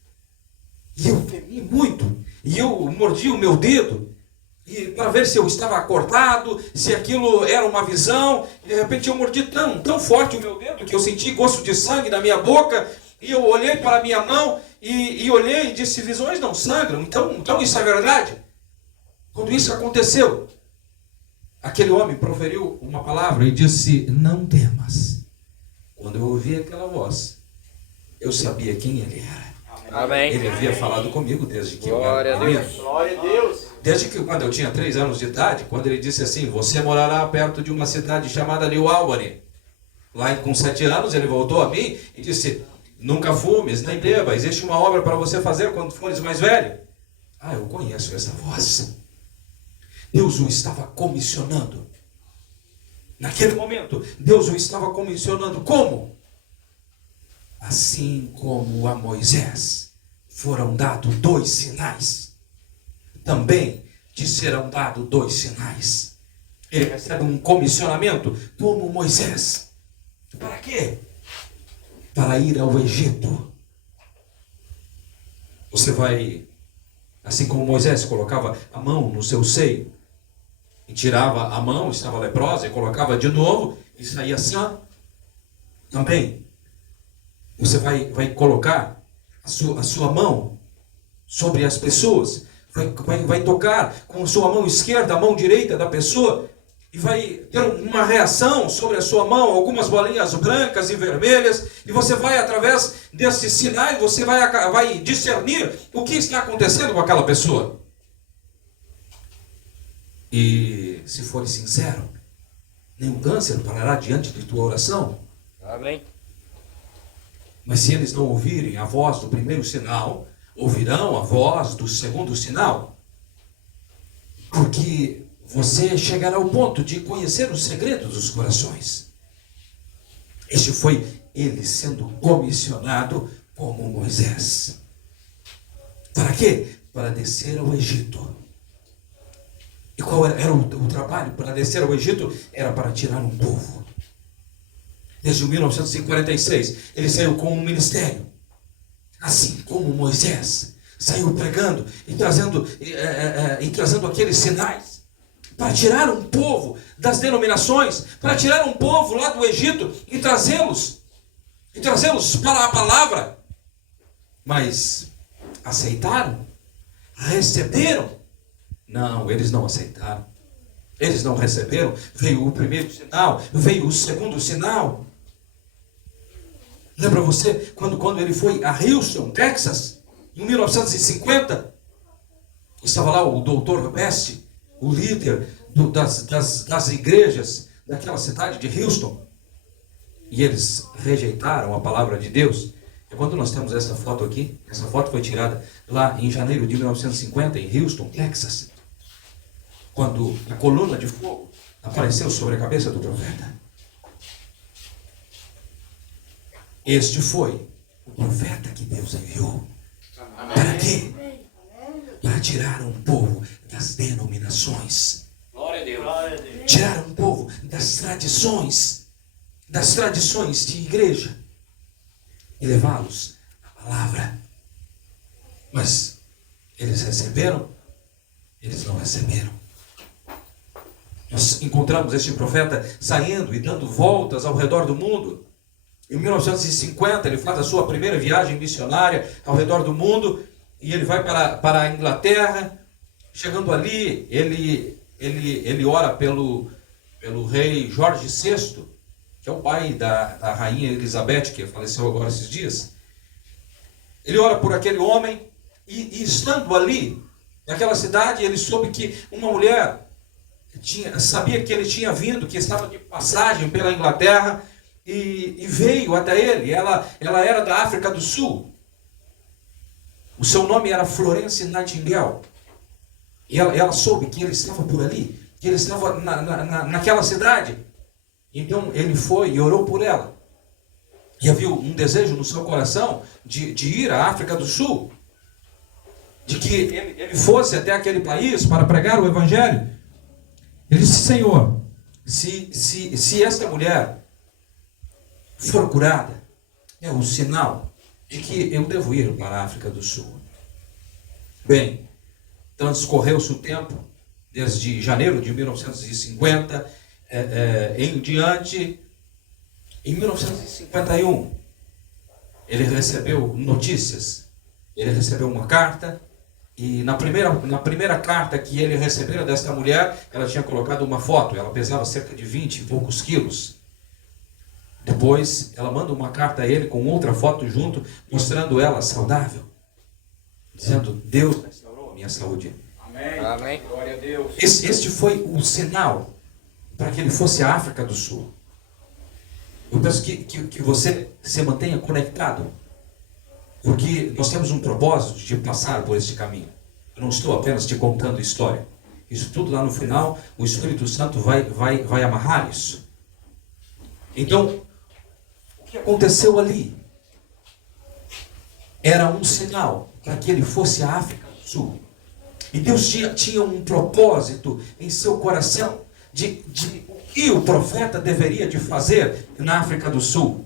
E eu temi muito, e eu mordi o meu dedo, e para ver se eu estava acordado, se aquilo era uma visão. E de repente eu mordi tão forte o meu dedo que eu senti gosto de sangue na minha boca. E eu olhei para a minha mão e olhei e disse: visões não sangram, então isso é verdade. Quando isso aconteceu, aquele homem proferiu uma palavra e disse: não temas. Quando eu ouvi aquela voz, eu sabia quem ele era. Amém. Ele havia falado comigo desde que Glória eu era a Deus. menino. Glória a Deus. Desde que quando eu tinha 3 anos de idade, quando ele disse assim: você morará perto de uma cidade chamada New Albany. Lá com 7 anos ele voltou a mim e disse: Nunca fumes, nem beba. Existe uma obra para você fazer quando fores mais velho. Ah, eu conheço essa voz. Deus o estava comissionando. Naquele momento, Deus o estava comissionando. Como? Assim como a Moisés foram dados 2 sinais, também te serão dados 2 sinais. Ele recebe um comissionamento como Moisés. Para quê? Para ir ao Egito. Você vai, assim como Moisés colocava a mão no seu seio, e tirava a mão, estava leprosa, e colocava de novo, e saía sã. Também, você vai colocar a sua mão sobre as pessoas, vai tocar com a sua mão esquerda, a mão direita da pessoa, e vai ter uma reação sobre a sua mão, algumas bolinhas brancas e vermelhas, e você vai, através desses sinais, você vai discernir o que está acontecendo com aquela pessoa. E se for sincero, nenhum câncer parará diante de tua oração. Amém. Mas se eles não ouvirem a voz do primeiro sinal, ouvirão a voz do segundo sinal. Porque você chegará ao ponto de conhecer os segredos dos corações. Este foi ele sendo comissionado como Moisés. Para quê? Para descer ao Egito. E qual era o trabalho para descer ao Egito? Era para tirar um povo. Desde 1946, ele saiu com um ministério. Assim como Moisés saiu pregando e trazendo aqueles sinais. Para tirar um povo das denominações. Para tirar um povo lá do Egito e trazê-los para a palavra. Mas aceitaram? Receberam? Não, eles não aceitaram. Eles não receberam. Veio o primeiro sinal, veio o segundo sinal. Lembra você quando ele foi a Houston, Texas, em 1950? Estava lá o doutor Best, o líder das igrejas daquela cidade de Houston. E eles rejeitaram a palavra de Deus. E quando nós temos essa foto aqui, essa foto foi tirada lá em janeiro de 1950, em Houston, Texas, quando a coluna de fogo apareceu sobre a cabeça do profeta. Este foi o profeta que Deus enviou. Amém. Para quê? Para tirar um povo das denominações. Glória a Deus. Tirar um povo das tradições de igreja e levá-los à palavra. Mas eles receberam? Eles não receberam. Nós encontramos este profeta saindo e dando voltas ao redor do mundo. Em 1950 ele faz a sua primeira viagem missionária ao redor do mundo e ele vai para a Inglaterra. Chegando ali, ele ora pelo rei Jorge VI, que é o pai da rainha Elizabeth, que faleceu agora esses dias. Ele ora por aquele homem e estando ali, naquela cidade, ele soube que uma mulher sabia que ele tinha vindo, que estava de passagem pela Inglaterra e veio até ele. Ela era da África do Sul. O seu nome era Florence Nightingale. E ela soube que ele estava por ali, que ele estava naquela cidade. Então ele foi e orou por ela. E havia um desejo no seu coração de ir à África do Sul, de que ele fosse até aquele país para pregar o Evangelho. Ele disse: Senhor, se esta mulher for curada, é um sinal de que eu devo ir para a África do Sul. Bem, transcorreu-se o tempo, desde janeiro de 1950 em diante. Em 1951, ele recebeu notícias, ele recebeu uma carta, e na primeira carta que ele recebeu desta mulher, ela tinha colocado uma foto, ela pesava cerca de 20 e poucos quilos. Depois, ela manda uma carta a ele com outra foto junto, mostrando ela saudável, dizendo: Deus restaurou a minha saúde. Amém. Amém. Glória a Deus. Este foi o sinal para que ele fosse à África do Sul. Eu peço que você se mantenha conectado Porque nós temos um propósito de passar por esse caminho. Eu não estou apenas te contando história. Isso tudo lá no final, o Espírito Santo vai amarrar isso. Então, o que aconteceu ali era um sinal para que ele fosse à África do Sul. E Deus tinha um propósito em seu coração de o que o profeta deveria de fazer na África do Sul.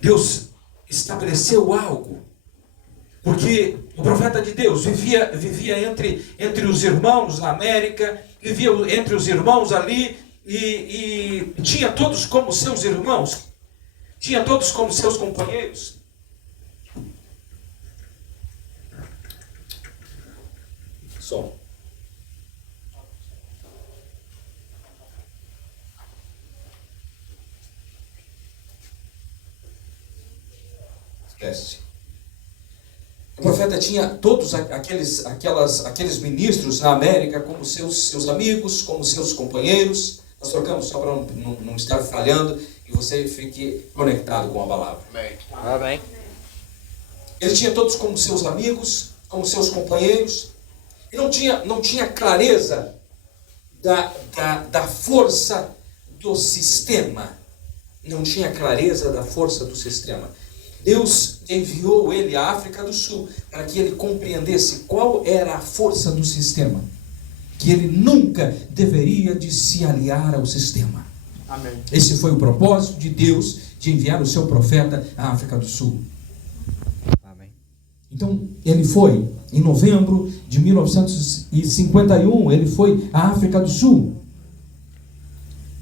Deus estabeleceu algo, porque o profeta de Deus vivia entre os irmãos na América, vivia entre os irmãos ali, e tinha todos como seus irmãos, tinha todos como seus companheiros. Som. Esquece. O profeta tinha todos aqueles ministros na América como seus amigos, como seus companheiros. Nós trocamos só para não estar falhando e você fique conectado com a palavra. Amém. Ele tinha todos como seus amigos, como seus companheiros. E não tinha clareza da força do sistema. Não tinha clareza da força do sistema. Deus enviou ele à África do Sul para que ele compreendesse qual era a força do sistema. Que ele nunca deveria de se aliar ao sistema. Amém. Esse foi o propósito de Deus de enviar o seu profeta à África do Sul. Amém. Então, ele foi, em novembro de 1951, ele foi à África do Sul.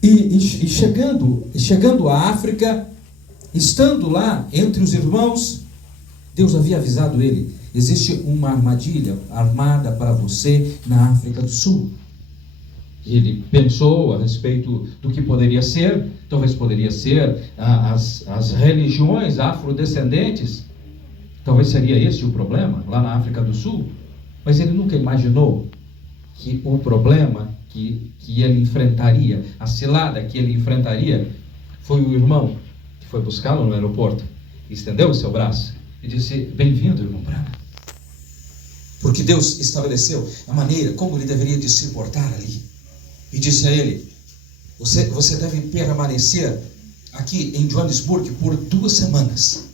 E chegando à África, estando lá entre os irmãos, Deus havia avisado ele: existe uma armadilha armada para você na África do Sul. Ele pensou a respeito do que poderia ser. Talvez poderia ser as religiões afrodescendentes. Talvez seria esse o problema lá na África do Sul. Mas ele nunca imaginou que o problema que ele enfrentaria, a cilada que ele enfrentaria, foi o irmão que foi buscá-lo no aeroporto, estendeu o seu braço e disse: bem-vindo, irmão Branham. Porque Deus estabeleceu a maneira como ele deveria de se portar ali. E disse a ele: você deve permanecer aqui em Johannesburg por 2 semanas.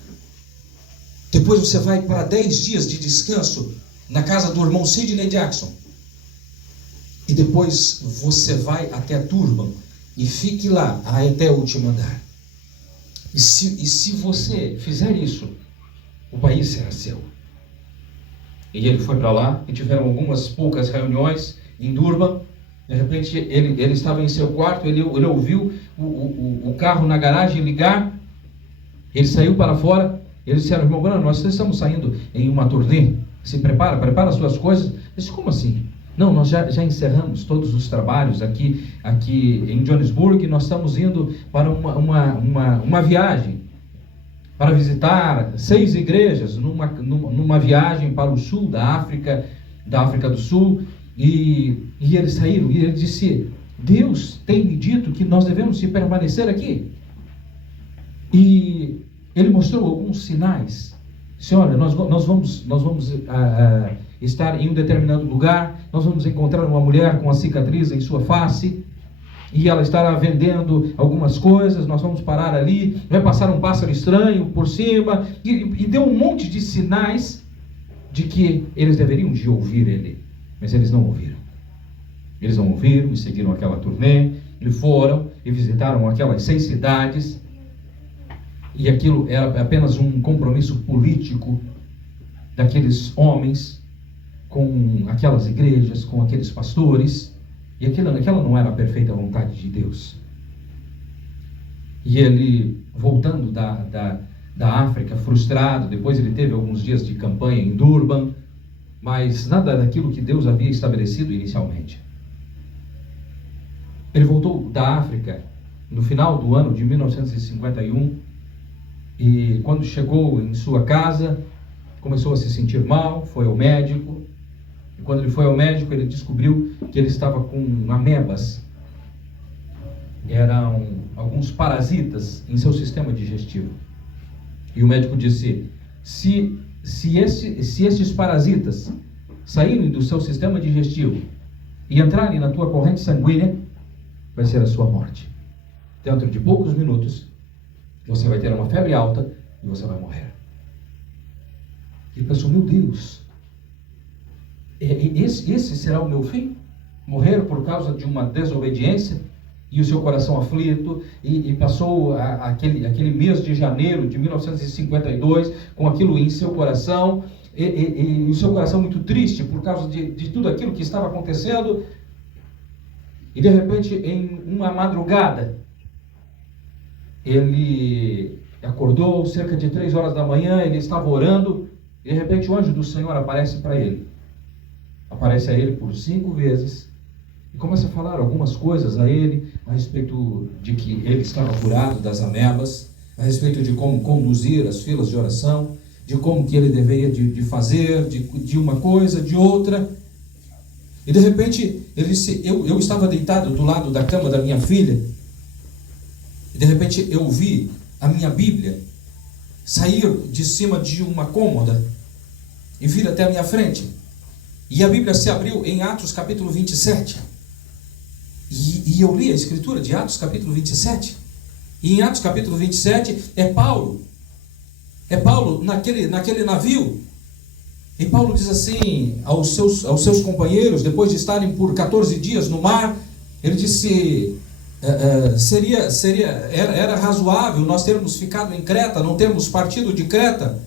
Depois você vai para 10 dias de descanso na casa do irmão Sidney Jackson. E depois você vai até Durban e fique lá até o último andar. E se você fizer isso, o país será seu. E ele foi para lá e tiveram algumas poucas reuniões em Durban. De repente ele estava em seu quarto, ele ouviu o carro na garagem ligar. Ele saiu para fora. Eles disseram: irmão Branham, nós estamos saindo em uma turnê. Se prepara as suas coisas. Ele disse: como assim? Não, nós já encerramos todos os trabalhos aqui em Johannesburg. Nós estamos indo para uma viagem para visitar 6 igrejas numa viagem para o sul da África do Sul. E eles saíram e ele disse: Deus tem me dito que nós devemos permanecer aqui. E ele mostrou alguns sinais. Disse: olha, nós vamos estar em um determinado lugar, nós vamos encontrar uma mulher com a cicatriz em sua face, e ela estará vendendo algumas coisas, nós vamos parar ali, vai passar um pássaro estranho por cima, e deu um monte de sinais de que eles deveriam de ouvir ele, mas eles não ouviram. Eles não ouviram e seguiram aquela turnê, e foram e visitaram aquelas 6 cidades, e aquilo era apenas um compromisso político daqueles homens com aquelas igrejas, com aqueles pastores, e aquela não era a perfeita vontade de Deus. E ele, voltando da África, frustrado, depois ele teve alguns dias de campanha em Durban, mas nada daquilo que Deus havia estabelecido inicialmente. Ele voltou da África no final do ano de 1951, e quando chegou em sua casa, começou a se sentir mal, foi ao médico. E quando ele foi ao médico, ele descobriu que ele estava com amebas. Eram alguns parasitas em seu sistema digestivo. E o médico disse: se estes parasitas saírem do seu sistema digestivo e entrarem na tua corrente sanguínea, vai ser a sua morte. Dentro de poucos minutos, você vai ter uma febre alta e você vai morrer. Ele pensou: meu Deus, esse será o meu fim? Morrer por causa de uma desobediência? E o seu coração aflito, e passou aquele mês de janeiro de 1952 com aquilo em seu coração, e o seu coração muito triste por causa de tudo aquilo que estava acontecendo. E de repente, em uma madrugada, ele acordou cerca de 3 horas da manhã, ele estava orando, e de repente o anjo do Senhor aparece para ele. Aparece a ele por 5 vezes, e começa a falar algumas coisas a ele, a respeito de que ele estava curado das amebas, a respeito de como conduzir as filas de oração, de como que ele deveria de fazer, de uma coisa, de outra. E de repente, eu estava deitado do lado da cama da minha filha, e de repente eu vi a minha Bíblia sair de cima de uma cômoda e vir até a minha frente. E a Bíblia se abriu em Atos capítulo 27. E eu li a escritura de Atos capítulo 27. E em Atos capítulo 27 é Paulo naquele navio. E Paulo diz assim aos seus companheiros, depois de estarem por 14 dias no mar, ele disse: era razoável nós termos ficado em Creta, não termos partido de Creta,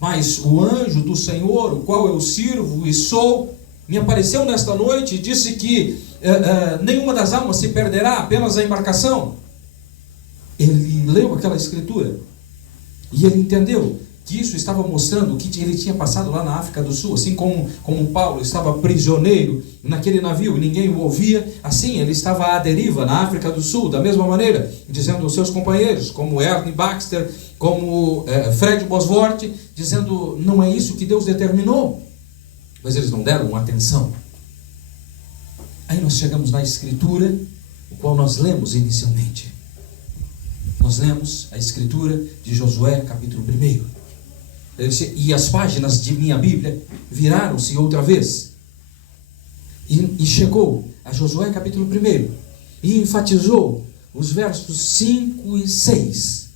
mas o anjo do Senhor, o qual eu sirvo e sou, me apareceu nesta noite e disse que nenhuma das almas se perderá, apenas a embarcação. Ele leu aquela escritura e ele entendeu que isso estava mostrando o que ele tinha passado lá na África do Sul. Assim como Paulo estava prisioneiro naquele navio e ninguém o ouvia, assim ele estava à deriva na África do Sul, da mesma maneira, dizendo aos seus companheiros, como Ernie Baxter, como Fred Bosworth, dizendo: não é isso que Deus determinou. Mas eles não deram atenção. Aí nós chegamos na escritura, o qual nós lemos inicialmente. Nós lemos a escritura de Josué capítulo 1. E as páginas de minha Bíblia viraram-se outra vez. E chegou a Josué capítulo 1 e enfatizou os versos 5 e 6.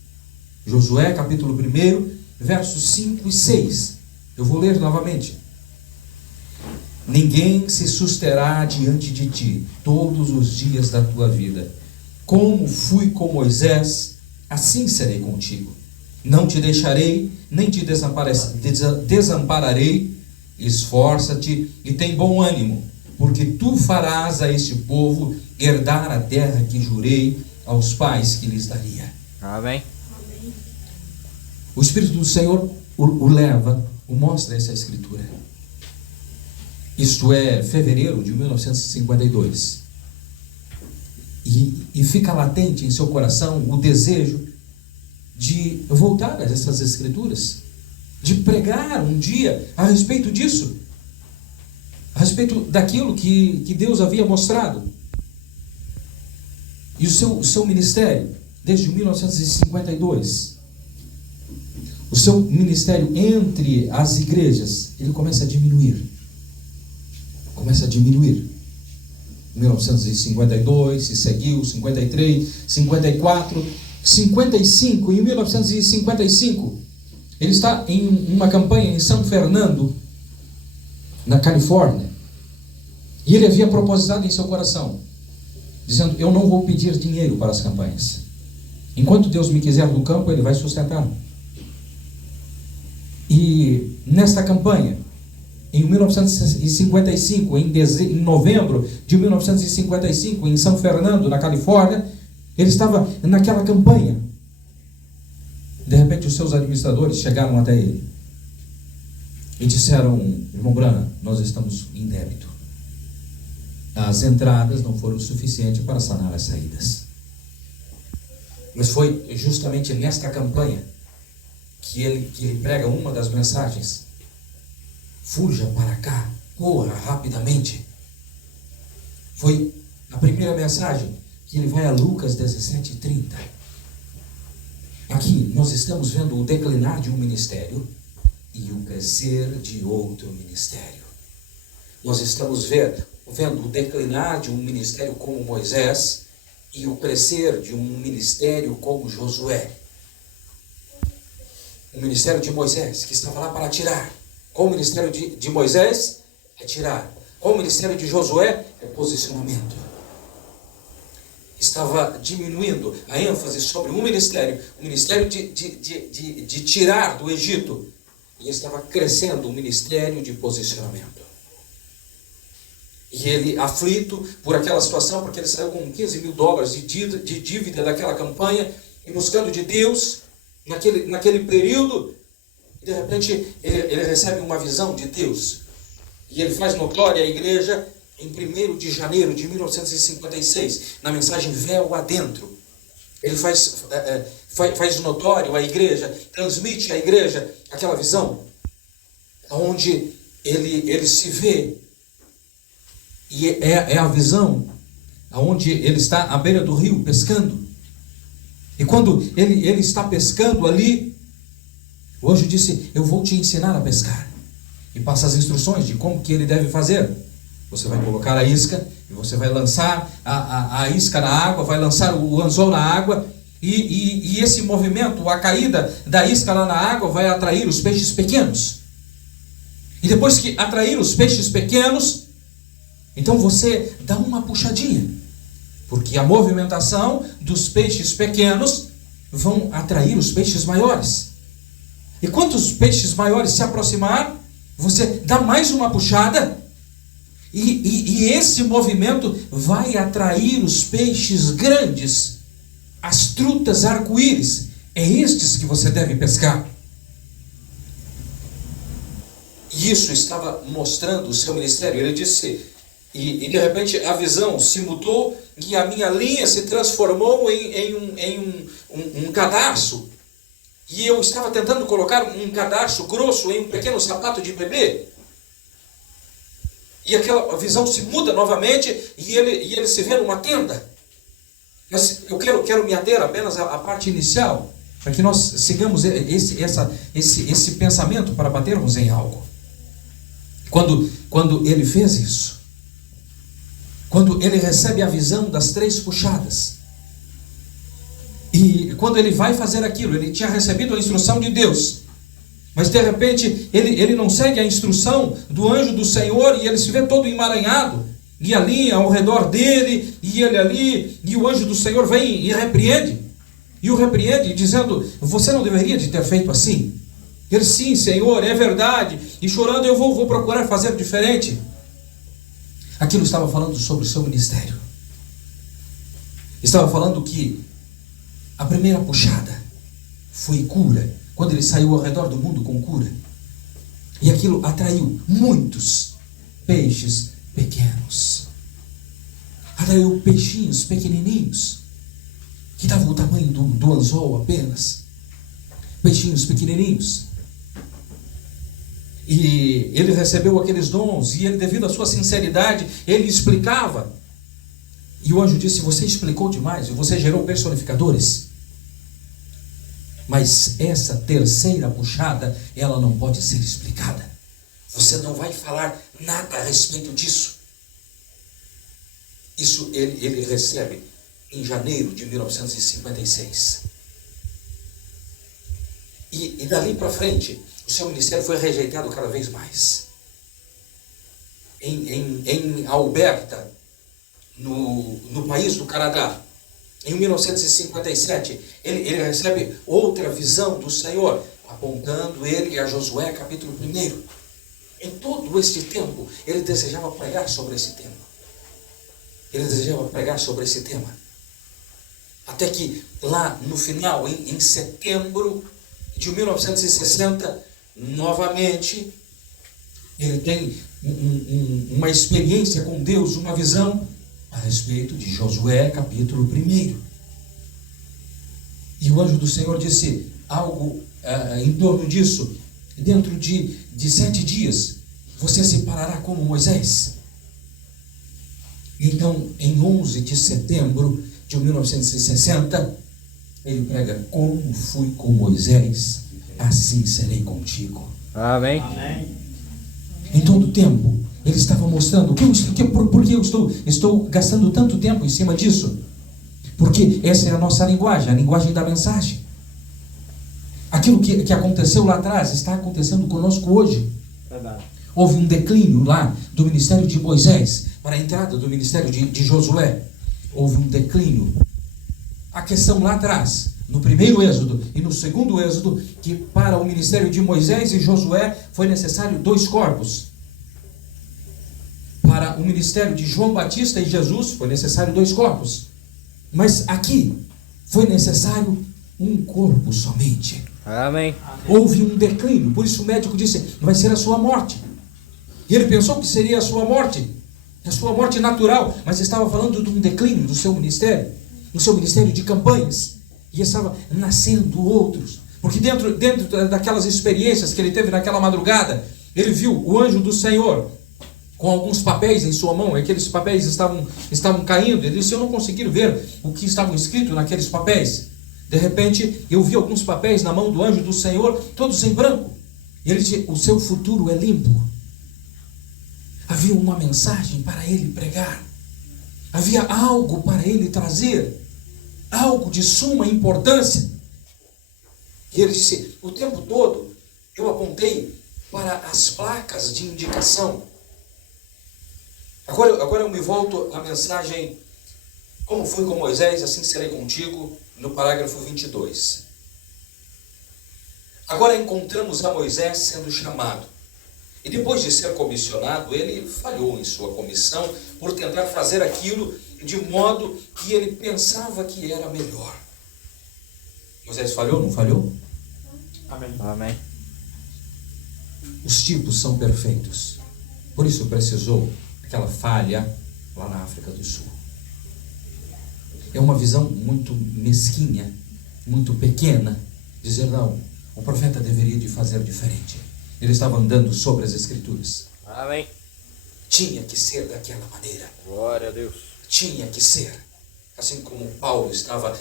Josué capítulo 1, versos 5 e 6. Eu vou ler novamente. Ninguém se susterá diante de ti todos os dias da tua vida. Como fui com Moisés, assim serei contigo. Não te deixarei, nem te desampararei. Esforça-te e tem bom ânimo, porque tu farás a este povo herdar a terra que jurei aos pais que lhes daria. Amém. O Espírito do Senhor o leva, o mostra essa escritura. Isto é fevereiro de 1952. E fica latente em seu coração o desejo de voltar a essas escrituras, de pregar um dia a respeito disso, a respeito daquilo que Deus havia mostrado. E o seu ministério, desde 1952, o seu ministério entre as igrejas, ele começa a diminuir. Começa a diminuir. 1952, se seguiu, 53, 54, 55. Em 1955, ele está em uma campanha em São Fernando, na Califórnia. E ele havia propositado em seu coração, dizendo: eu não vou pedir dinheiro para as campanhas. Enquanto Deus me quiser no campo, Ele vai sustentar. E nesta campanha, em 1955, em novembro de 1955, em São Fernando, na Califórnia, ele estava naquela campanha. De repente, os seus administradores chegaram até ele e disseram: irmão Branham, nós estamos em débito. As entradas não foram suficientes para sanar as saídas. Mas foi justamente nesta campanha que ele prega uma das mensagens: fuja para cá, corra rapidamente. Foi a primeira mensagem que ele vai a Lucas 17:30. Aqui nós estamos vendo o declinar de um ministério e o crescer de outro ministério. Nós estamos vendo o declinar de um ministério como Moisés e o crescer de um ministério como Josué. O ministério de Moisés, que estava lá para tirar. Qual o ministério de Moisés? É tirar. Qual o ministério de Josué? É posicionamento. Estava diminuindo a ênfase sobre um ministério, o ministério de tirar do Egito, e estava crescendo o ministério de posicionamento. E ele, aflito por aquela situação, porque ele saiu com $15 mil de dívida daquela campanha, e buscando de Deus, naquele período, de repente ele recebe uma visão de Deus, e ele faz notória à igreja, em 1º de janeiro de 1956, na mensagem Véu Adentro. Ele faz notório à igreja, transmite à igreja aquela visão, onde ele se vê, e é a visão onde ele está à beira do rio pescando. E quando ele está pescando ali, o anjo disse: eu vou te ensinar a pescar. E passa as instruções de como que ele deve fazer. Você vai colocar a isca, e você vai lançar a isca na água, vai lançar o anzol na água, e esse movimento, a caída da isca lá na água, vai atrair os peixes pequenos. E depois que atrair os peixes pequenos, então você dá uma puxadinha, porque a movimentação dos peixes pequenos vão atrair os peixes maiores. E quando os peixes maiores se aproximar, você dá mais uma puxada, e esse movimento vai atrair os peixes grandes, as trutas arco-íris. É estes que você deve pescar. E isso estava mostrando o seu ministério. Ele disse, e de repente a visão se mudou, e a minha linha se transformou em um cadarço. E eu estava tentando colocar um cadarço grosso em um pequeno sapato de bebê. E aquela visão se muda novamente, e ele se vê numa tenda. Mas eu quero me ater apenas à parte inicial, para que nós sigamos esse pensamento para batermos em algo. Quando ele fez isso, quando ele recebe a visão das 3 puxadas, e quando ele vai fazer aquilo, ele tinha recebido a instrução de Deus, mas de repente ele não segue a instrução do anjo do Senhor, e ele se vê todo emaranhado, e ali ao redor dele, e ele ali, e o anjo do Senhor vem e o repreende dizendo: você não deveria de ter feito assim. Ele: sim, Senhor, é verdade, e chorando: eu vou procurar fazer diferente. Aquilo estava falando sobre o seu ministério. Estava falando que a primeira puxada foi cura, quando ele saiu ao redor do mundo com cura. E aquilo atraiu muitos peixes pequenos. Atraiu peixinhos pequenininhos, que davam o tamanho do anzol apenas. Peixinhos pequenininhos. E ele recebeu aqueles dons, e ele, devido à sua sinceridade, ele explicava. E o anjo disse: você explicou demais, e você gerou personificadores. Mas essa terceira puxada, ela não pode ser explicada. Você não vai falar nada a respeito disso. Isso ele recebe em janeiro de 1956. E dali para frente, o seu ministério foi rejeitado cada vez mais. Em Alberta, no país do Canadá, em 1957, ele recebe outra visão do Senhor, apontando ele a Josué, capítulo 1. Em todo este tempo, ele desejava pregar sobre esse tema. Até que lá no final, em setembro de 1960, novamente, ele tem uma experiência com Deus, uma visão a respeito de Josué, capítulo 1. E o anjo do Senhor disse algo em torno disso: dentro de 7 dias, você se parará como Moisés. Então, em 11 de setembro de 1960, Ele prega: como fui com Moisés, assim serei contigo. Amém. Em todo tempo, ele estava mostrando por que eu estou gastando tanto tempo em cima disso. Porque essa é a nossa linguagem, a linguagem da mensagem. Aquilo que aconteceu lá atrás está acontecendo conosco hoje. Verdade. Houve um declínio lá do ministério de Moisés para a entrada do ministério de Josué. Houve um declínio. A questão lá atrás, no primeiro êxodo e no segundo êxodo, que para o ministério de Moisés e Josué foi necessário 2 corpos. Para o ministério de João Batista e Jesus foi necessário 2 corpos. Mas aqui foi necessário um corpo somente. Amém. Houve um declínio, por isso o médico disse: vai ser a sua morte. E ele pensou que seria a sua morte natural, mas estava falando de um declínio do seu ministério, do seu ministério de campanhas. E estava nascendo outros, porque dentro daquelas experiências que ele teve naquela madrugada, ele viu o anjo do Senhor com alguns papéis em sua mão. Aqueles papéis estavam caindo. Ele disse: eu não consegui ver o que estava escrito naqueles papéis. De repente, eu vi alguns papéis na mão do anjo do Senhor, todos em branco. E ele disse: o seu futuro é limpo. Havia uma mensagem para ele pregar. Havia algo para ele trazer. Algo de suma importância. E ele disse: o tempo todo eu apontei para as placas de indicação. Agora eu me volto à mensagem: como fui com Moisés, assim serei contigo, no parágrafo 22. Agora encontramos a Moisés sendo chamado. E depois de ser comissionado, ele falhou em sua comissão por tentar fazer aquilo de modo que ele pensava que era melhor. Moisés falhou, não falhou? Amém. Amém. Os tipos são perfeitos. Por isso precisou aquela falha lá na África do Sul. É uma visão muito mesquinha, muito pequena, dizer: não, o profeta deveria de fazer diferente. Ele estava andando sobre as Escrituras. Amém. Tinha que ser daquela maneira. Glória a Deus. Tinha que ser. Assim como Paulo estava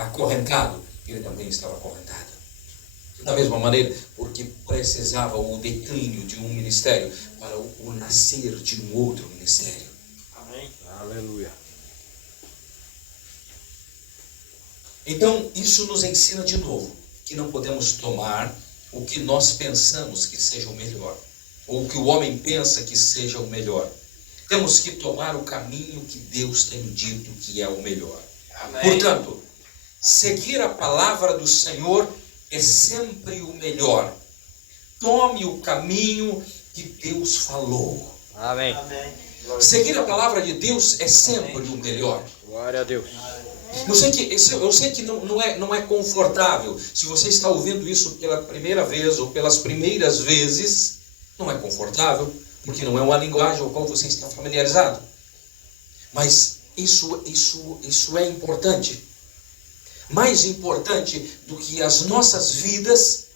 acorrentado, ele também estava acorrentado. Da mesma maneira, porque precisava o declínio de um ministério para o nascer de um outro ministério. Amém. Aleluia. Então, isso nos ensina de novo que não podemos tomar o que nós pensamos que seja o melhor, ou o que o homem pensa que seja o melhor. Temos que tomar o caminho que Deus tem dito que é o melhor. Amém. Portanto, seguir a palavra do Senhor é sempre o melhor. Tome o caminho que Deus falou. Amém. Seguir a palavra de Deus é sempre o melhor. Glória a Deus. Eu sei que não é confortável. Se você está ouvindo isso pela primeira vez ou pelas primeiras vezes, não é confortável, porque não é uma linguagem com a qual você está familiarizado. Mas isso é importante. Mais importante do que as nossas vidas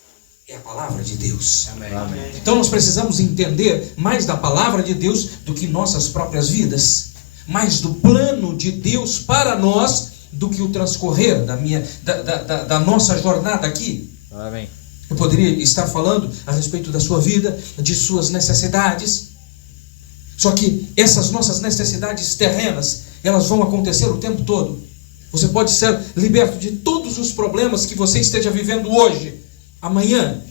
é a palavra de Deus. Amém. Então nós precisamos entender mais da palavra de Deus do que nossas próprias vidas, mais do plano de Deus para nós do que o transcorrer da nossa jornada aqui. Amém. Eu poderia estar falando a respeito da sua vida, de suas necessidades. Só que essas nossas necessidades terrenas, elas vão acontecer o tempo todo. Você pode ser liberto de todos os problemas que você esteja vivendo hoje. Amanhã,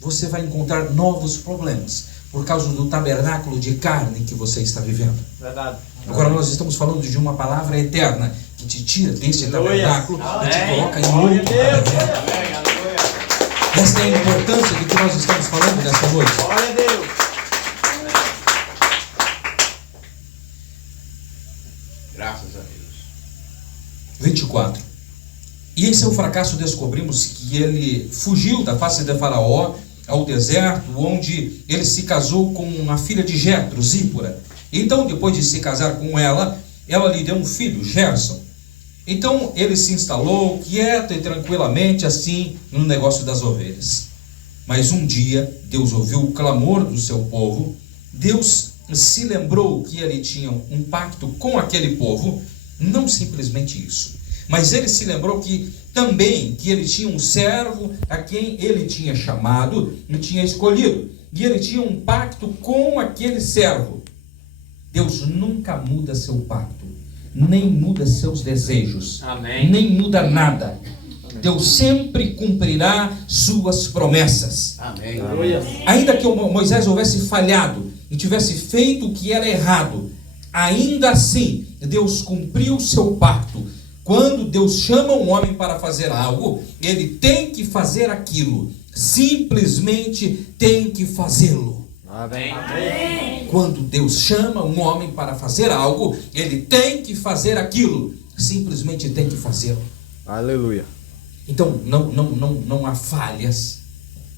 você vai encontrar novos problemas por causa do tabernáculo de carne que você está vivendo. Verdade. Agora nós estamos falando de uma palavra eterna que te tira desse tabernáculo e te coloca em outro tabernáculo. Esta é a importância de que nós estamos falando nesta noite. Glória a Deus. 24. E em seu fracasso descobrimos que ele fugiu da face de Faraó ao deserto, onde ele se casou com a filha de Jetro, Zípora. Então, depois de se casar com ela lhe deu um filho, Gerson. Então, ele se instalou quieto e tranquilamente assim no negócio das ovelhas. Mas um dia, Deus ouviu o clamor do seu povo. Deus se lembrou que ele tinha um pacto com aquele povo. Não simplesmente isso, Mas ele se lembrou que também que ele tinha um servo a quem ele tinha chamado e tinha escolhido. E ele tinha um pacto com aquele servo. Deus nunca muda seu pacto, nem muda seus desejos, Amém. nem muda nada. Deus sempre cumprirá suas promessas. Amém. Ainda que Moisés houvesse falhado e tivesse feito o que era errado, ainda assim Deus cumpriu o seu pacto. Quando Deus chama um homem para fazer algo, ele tem que fazer aquilo, simplesmente tem que fazê-lo. Amém. Quando Deus chama um homem para fazer algo, ele tem que fazer aquilo, simplesmente tem que fazê-lo. Aleluia. Então não há falhas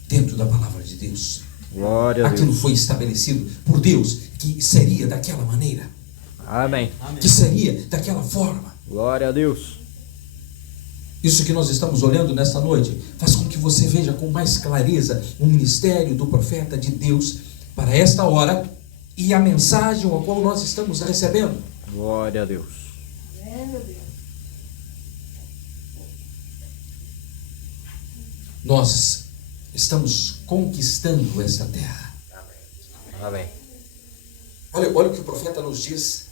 dentro da palavra de Deus. Glória a Aquilo Deus. foi estabelecido por Deus, que seria daquela maneira, Amém. que seria daquela forma. Glória a Deus. Isso que nós estamos olhando nesta noite faz com que você veja com mais clareza o ministério do profeta de Deus para esta hora e a mensagem a qual nós estamos recebendo. Glória a Deus. Nós estamos conquistando esta terra. Amém. Olha o que o profeta nos diz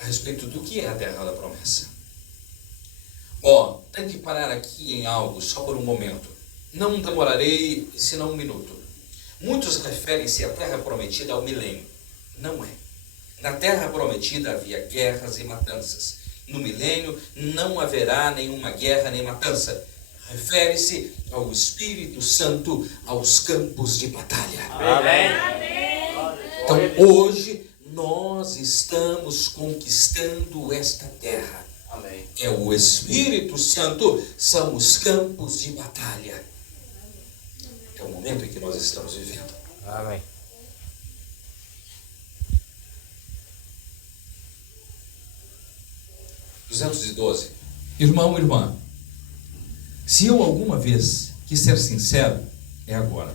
a respeito do que é a terra da promessa. Tem que parar aqui em algo só por um momento. Não demorarei senão um minuto. Muitos referem-se à terra prometida ao milênio. Não é. Na terra prometida havia guerras e matanças. No milênio não haverá nenhuma guerra nem matança. Refere-se ao Espírito Santo, aos campos de batalha. Amém. Então hoje nós estamos conquistando esta terra. Amém. É o Espírito Santo, são os campos de batalha. É o momento em que nós estamos vivendo. Amém. Irmão, irmã, se eu alguma vez quis ser sincero, é agora.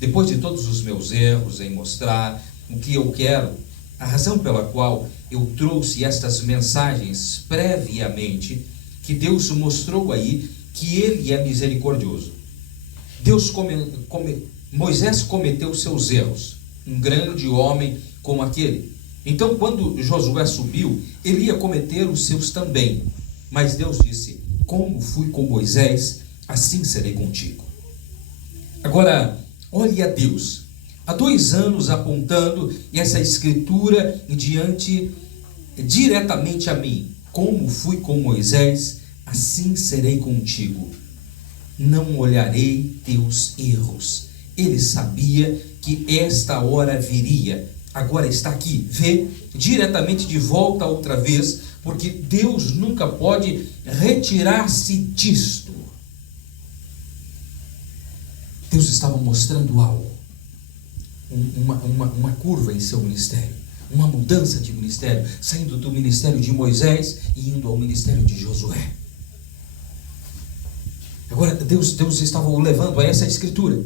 Depois de todos os meus erros em mostrar o que eu quero, a razão pela qual eu trouxe estas mensagens previamente, que Deus mostrou aí que Ele é misericordioso. Moisés cometeu seus erros, um grande homem como aquele. Então, quando Josué subiu, ele ia cometer os seus também. Mas Deus disse: como fui com Moisés, assim serei contigo. Agora, olhe a Deus. Há 2 anos apontando essa escritura diretamente a mim. Como fui com Moisés, assim serei contigo. Não olharei teus erros. Ele sabia que esta hora viria. Agora está aqui, vê diretamente de volta outra vez, porque Deus nunca pode retirar-se disto. Deus estava mostrando algo, uma curva em seu ministério, uma mudança de ministério, saindo do ministério de Moisés e indo ao ministério de Josué. Agora Deus estava o levando a essa escritura.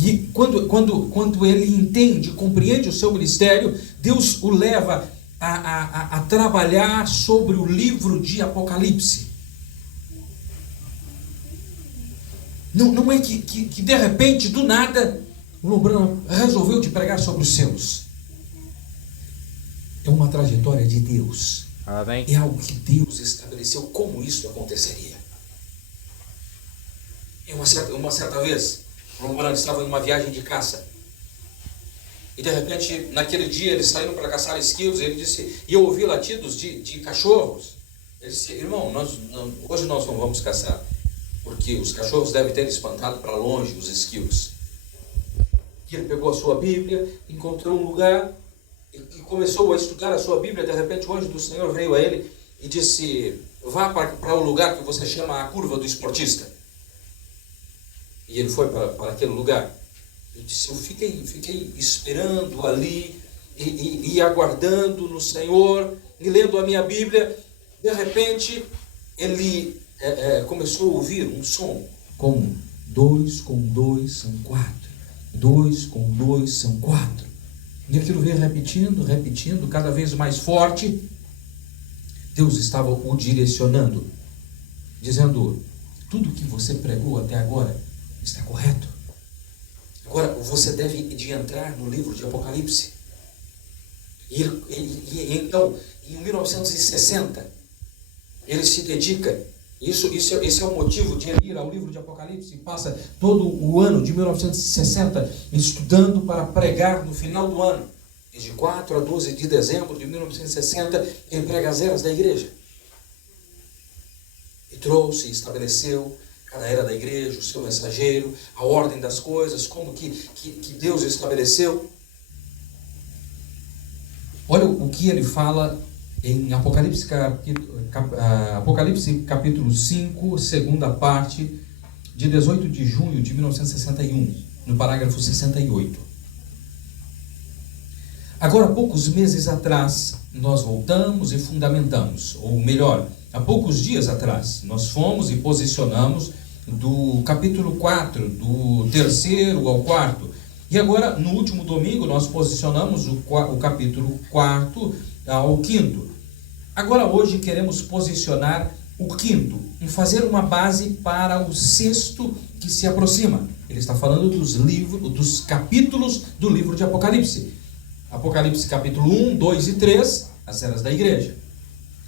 E quando ele entende, compreende o seu ministério, Deus o leva a trabalhar sobre o livro de Apocalipse. Não é que de repente, do nada, o Lombrano resolveu de pregar sobre os selos. É uma trajetória de Deus. Amém. É algo que Deus estabeleceu como isso aconteceria. Uma certa vez, o Lombrano estava em uma viagem de caça. E de repente, naquele dia, eles saíram para caçar esquilos. E ele disse, e eu ouvi latidos de cachorros. Ele disse: irmão, hoje nós não vamos caçar, porque os cachorros devem ter espantado para longe os esquilos. E ele pegou a sua Bíblia, encontrou um lugar e começou a estudar a sua Bíblia. De repente, o anjo do Senhor veio a ele e disse: vá para o lugar que você chama a curva do esportista. E ele foi para aquele lugar. Eu disse: eu fiquei esperando ali e aguardando no Senhor e lendo a minha Bíblia. De repente, ele começou a ouvir um som, como 2 com 2 são 4, 2 com 2 são 4. E aquilo veio repetindo, cada vez mais forte. Deus estava o direcionando, dizendo: tudo que você pregou até agora está correto. Agora você deve de entrar no livro de Apocalipse. E então, em 1960, ele se dedica. Esse é o motivo de ele ir ao livro de Apocalipse, e passa todo o ano de 1960 estudando para pregar no final do ano. De 4 a 12 de dezembro de 1960, ele prega as eras da igreja. E trouxe, estabeleceu cada era da igreja, o seu mensageiro, a ordem das coisas, como que Deus estabeleceu. Olha o que ele fala em Apocalipse capítulo 5, segunda parte, de 18 de junho de 1961, no parágrafo 68. Agora, poucos meses atrás, nós voltamos e fundamentamos, ou melhor, há poucos dias atrás, nós fomos e posicionamos do capítulo 4, do 3º ao 4º, e agora, no último domingo, nós posicionamos o capítulo 4 ao 5º. Agora, hoje, queremos posicionar o 5º, e fazer uma base para o 6º que se aproxima. Ele está falando dos capítulos do livro de Apocalipse. Apocalipse capítulo 1, 2 e 3, as eras da igreja.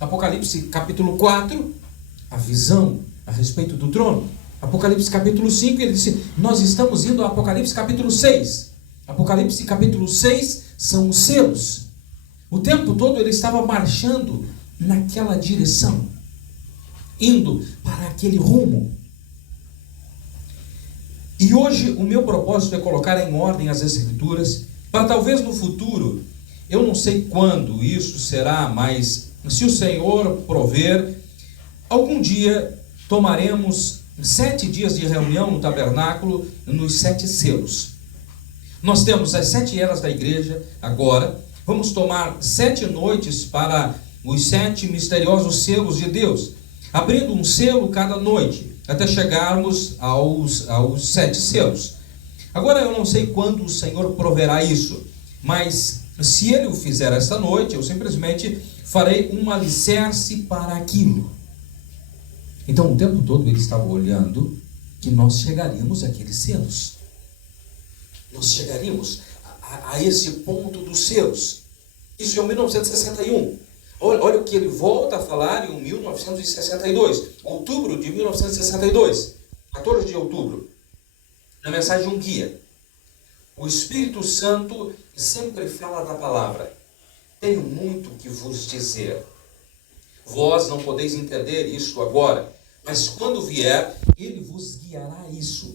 Apocalipse capítulo 4, a visão a respeito do trono. Apocalipse capítulo 5, ele disse: nós estamos indo a Apocalipse capítulo 6. Apocalipse capítulo 6 são os selos. O tempo todo ele estava marchando naquela direção, indo para aquele rumo. E hoje o meu propósito é colocar em ordem as Escrituras, para talvez no futuro, eu não sei quando isso será, mas se o Senhor prover, algum dia tomaremos 7 dias de reunião no tabernáculo, nos 7 selos. Nós temos as 7 eras da igreja agora. Vamos tomar 7 noites para os 7 misteriosos selos de Deus, abrindo um selo cada noite, até chegarmos aos 7 selos. Agora eu não sei quando o Senhor proverá isso, mas se Ele o fizer esta noite, eu simplesmente farei um alicerce para aquilo. Então o tempo todo Ele estava olhando que nós chegaríamos àqueles selos. Nós chegaríamos a esse ponto dos selos. Isso é em 1961. Olha o que ele volta a falar em 1962, outubro de 1962, 14 de outubro, na mensagem Um Guia. O Espírito Santo sempre fala da palavra. Tenho muito que vos dizer. Vós não podeis entender isto agora, mas quando vier, ele vos guiará a isso.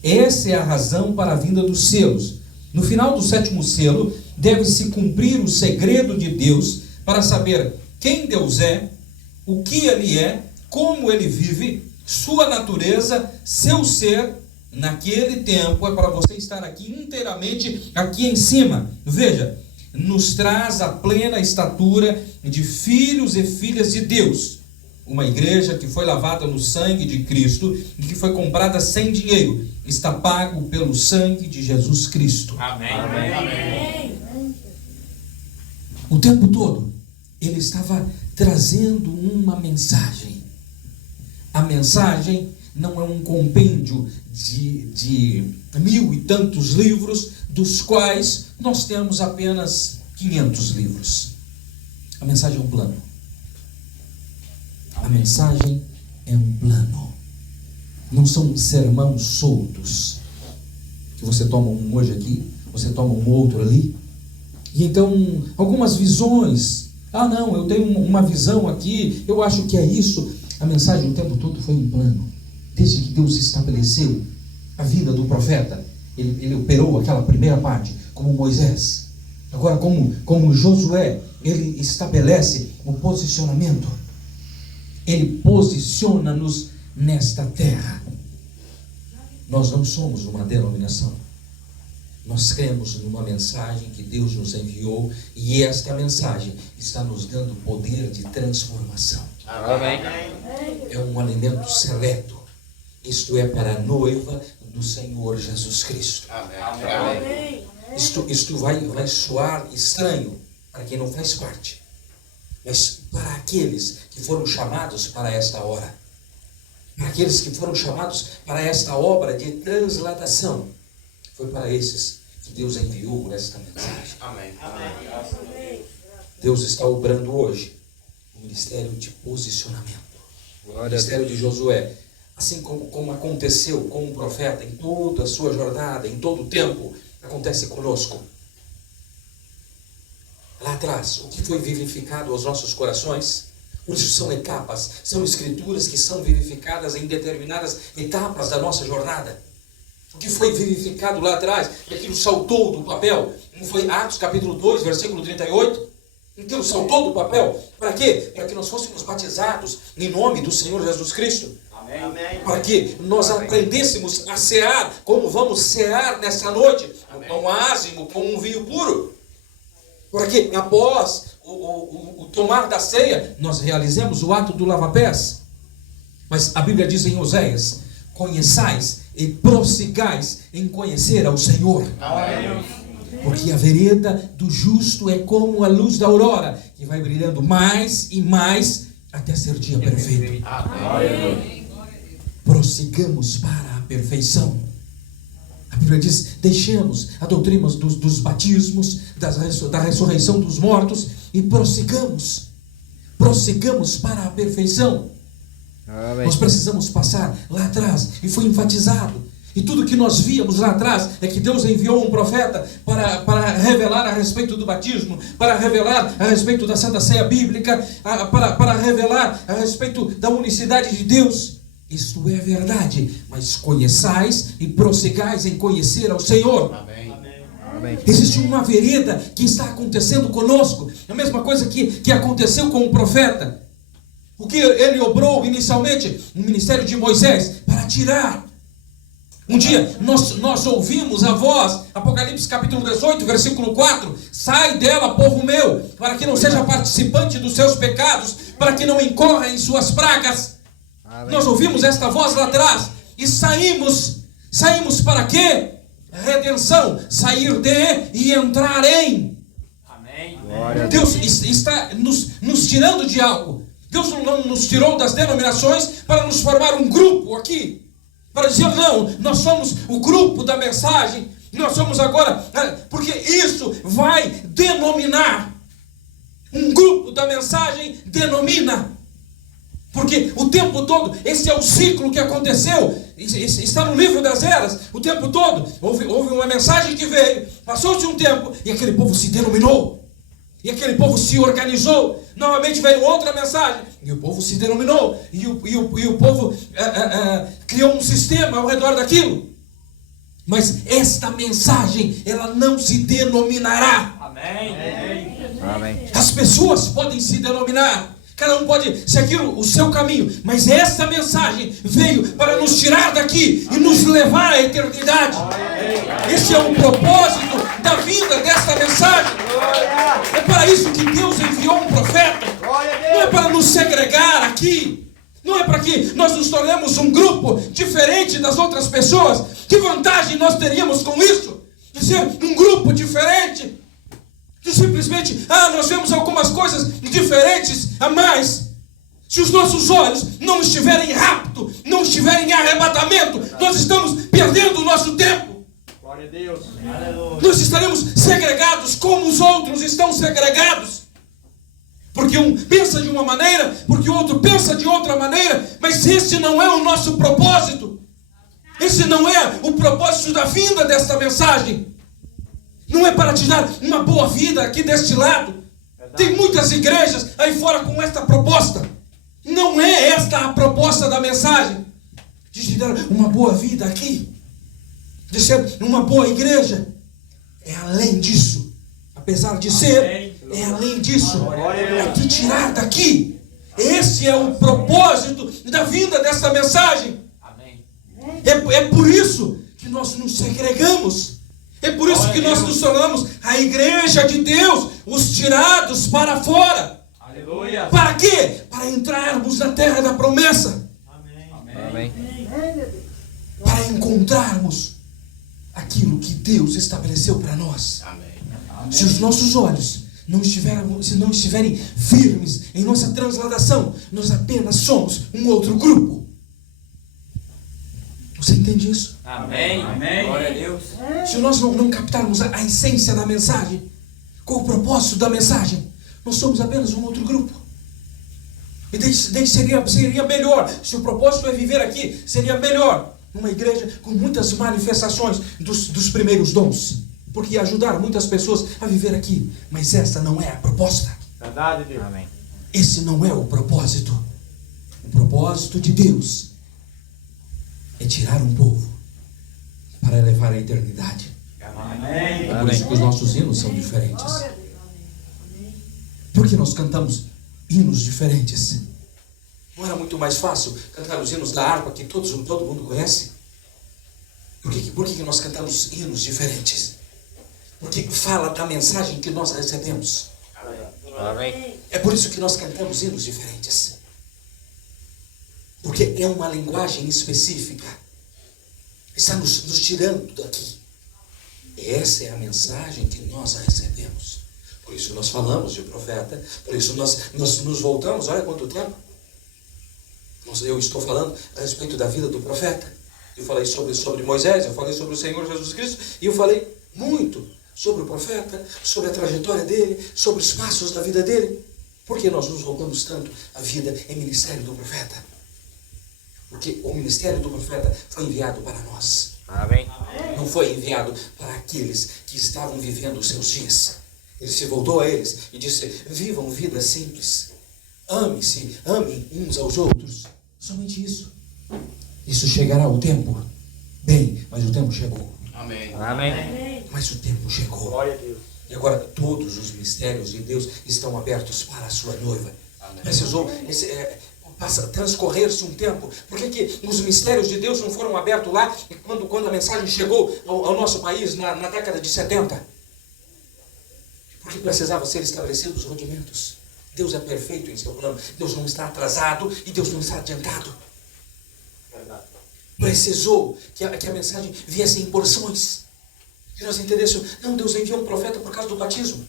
Essa é a razão para a vinda dos selos. No final do 7º selo, deve-se cumprir o segredo de Deus para saber quem Deus é, o que Ele é, como Ele vive, sua natureza, seu ser. Naquele tempo é para você estar aqui inteiramente aqui em cima. Veja, nos traz a plena estatura de filhos e filhas de Deus. Uma igreja que foi lavada no sangue de Cristo e que foi comprada sem dinheiro. Está pago pelo sangue de Jesus Cristo. Amém. Amém. Amém. O tempo todo ele estava trazendo uma mensagem. A mensagem não é um compêndio de 1000 e tantos livros, dos quais nós temos apenas 500 livros. A mensagem é um plano. A mensagem é um plano. Não são sermãos soltos, que você toma um hoje aqui, você toma um outro ali. E então, algumas visões. Não, eu tenho uma visão aqui, eu acho que é isso. A mensagem o tempo todo foi um plano. Desde que Deus estabeleceu a vida do profeta, ele operou aquela primeira parte, como Moisés. Agora, como Josué, ele estabelece o posicionamento. Ele posiciona-nos nesta terra. Nós não somos uma denominação. Nós cremos numa mensagem que Deus nos enviou, e esta mensagem está nos dando poder de transformação. Amém. É um alimento seleto. Isto é para a noiva do Senhor Jesus Cristo. Amém. Isto vai soar estranho para quem não faz parte. mas para aqueles que foram chamados para esta hora, para aqueles que foram chamados para esta obra de transladação, foi para esses que Deus enviou esta mensagem. Amém. Deus está obrando hoje o ministério de posicionamento, o ministério de Josué, assim como aconteceu com o profeta em toda a sua jornada, em todo o tempo, acontece conosco. Lá atrás, o que foi vivificado aos nossos corações, por isso são etapas, são escrituras que são vivificadas em determinadas etapas da nossa jornada. O que foi vivificado lá atrás, aquilo saltou do papel, como foi Atos capítulo 2, versículo 38, aquilo saltou do papel, para quê? Para que nós fôssemos batizados em nome do Senhor Jesus Cristo. Amém. Para que nós aprendêssemos a cear, como vamos cear nessa noite, com ázimo, com um vinho puro. Para que após o tomar da ceia, nós realizemos o ato do lava-pés. Mas a Bíblia diz em Oséias: conheçais e prossigais em conhecer ao Senhor. Amém. Porque a vereda do justo é como a luz da aurora, que vai brilhando mais e mais até ser dia perfeito. Amém. Prossigamos para a perfeição. A Bíblia diz: deixemos a doutrina dos batismos, da ressurreição dos mortos e prossigamos para a perfeição. Amém. Nós precisamos passar lá atrás, e foi enfatizado. E tudo que nós víamos lá atrás é que Deus enviou um profeta para revelar a respeito do batismo, para revelar a respeito da Santa Ceia Bíblica, para revelar a respeito da unicidade de Deus. Isto é verdade, mas conheçais e prossigais em conhecer ao Senhor. Amém. Amém. Existe uma vereda que está acontecendo conosco, a mesma coisa que aconteceu com o profeta. O que ele obrou inicialmente no ministério de Moisés, para tirar. Um dia nós ouvimos a voz, Apocalipse capítulo 18, versículo 4: sai dela, povo meu, para que não seja participante dos seus pecados, para que não incorra em suas pragas. Amém. Nós ouvimos esta voz lá atrás e saímos para quê? Redenção, sair de e entrar em. Amém. Glória a Deus. Deus está nos tirando de algo. Deus não nos tirou das denominações para nos formar um grupo aqui, para dizer: não, nós somos o grupo da mensagem, nós somos agora, porque isso vai denominar. Um grupo da mensagem denomina. Porque o tempo todo, esse é o ciclo que aconteceu, está no livro das eras, o tempo todo, houve uma mensagem que veio, passou-se um tempo, e aquele povo se denominou, e aquele povo se organizou, novamente veio outra mensagem, e o povo se denominou, e o povo criou um sistema ao redor daquilo. Mas esta mensagem, ela não se denominará. Amém. Amém. As pessoas podem se denominar, cada um pode seguir o seu caminho, mas esta mensagem veio para nos tirar daqui e nos levar à eternidade. Esse é o propósito da vida desta mensagem. É para isso que Deus enviou um profeta. Não é para nos segregar aqui, não é para que nós nos tornemos um grupo diferente das outras pessoas. Que vantagem nós teríamos com isso? De ser um grupo diferente, de simplesmente, nós vemos algumas coisas diferentes a mais. Se os nossos olhos não estiverem em rapto, não estiverem em arrebatamento, nós estamos perdendo o nosso tempo. Glória a Deus. Aleluia. Nós estaremos segregados como os outros estão segregados. Porque um pensa de uma maneira, porque o outro pensa de outra maneira, mas esse não é o nosso propósito. Esse não é o propósito da vinda desta mensagem. Não é para te dar uma boa vida aqui deste lado. Tem muitas igrejas aí fora com esta proposta. Não é esta a proposta da mensagem. De te dar uma boa vida aqui, de ser uma boa igreja. É além disso. Apesar de ser, é além disso. É te tirar daqui. Esse é o propósito da vinda dessa mensagem. Amém. É por isso que nós nos segregamos. É por isso que nós nos tornamos a igreja de Deus, os tirados para fora. Aleluia. Para quê? Para entrarmos na terra da promessa. Amém. Amém. Para encontrarmos aquilo que Deus estabeleceu para nós. Amém. Se os nossos olhos não estiverem firmes em nossa transladação, nós apenas somos um outro grupo. Você entende isso? Amém. Amém. Glória a Deus. Se nós não captarmos a essência da mensagem, com o propósito da mensagem, nós somos apenas um outro grupo. E daí seria melhor, se o propósito é viver aqui, seria melhor numa igreja com muitas manifestações dos primeiros dons, porque ia ajudar muitas pessoas a viver aqui. Mas essa não é a proposta. Verdade, Deus. Amém. Esse não é o propósito. O propósito de Deus é tirar um povo para levar a eternidade. Amém. É por isso que os nossos hinos são diferentes. Por que nós cantamos hinos diferentes? Não era muito mais fácil cantar os hinos da harpa que todo mundo conhece? Por que nós cantamos hinos diferentes? Porque fala da mensagem que nós recebemos. Amém. É por isso que nós cantamos hinos diferentes. Porque é uma linguagem específica. Está nos tirando daqui. Essa é a mensagem que nós recebemos. Por isso nós falamos de profeta. Por isso nós nos voltamos. Olha quanto tempo. Eu estou falando a respeito da vida do profeta. Eu falei sobre Moisés. Eu falei sobre o Senhor Jesus Cristo. E eu falei muito sobre o profeta, sobre a trajetória dele, sobre os passos da vida dele. Por que nós nos voltamos tanto à vida e ministério do profeta? Porque o ministério do profeta foi enviado para nós. Amém. Não foi enviado para aqueles que estavam vivendo os seus dias. Ele se voltou a eles e disse: vivam vida simples. Amem-se, amem uns aos outros. Somente isso. Isso chegará o tempo. Bem, mas o tempo chegou. Amém. Amém. Mas o tempo chegou. Glória a Deus. E agora todos os mistérios de Deus estão abertos para a sua noiva. Amém. Precisou transcorrer-se um tempo. Por que os mistérios de Deus não foram abertos lá quando a mensagem chegou ao nosso país na década de 70? Porque precisava ser estabelecidos os rudimentos. Deus é perfeito em seu plano. Deus não está atrasado e Deus não está adiantado. Verdade. Precisou que a mensagem viesse em porções. Que nós entendêssemos, não, Deus enviou um profeta por causa do batismo.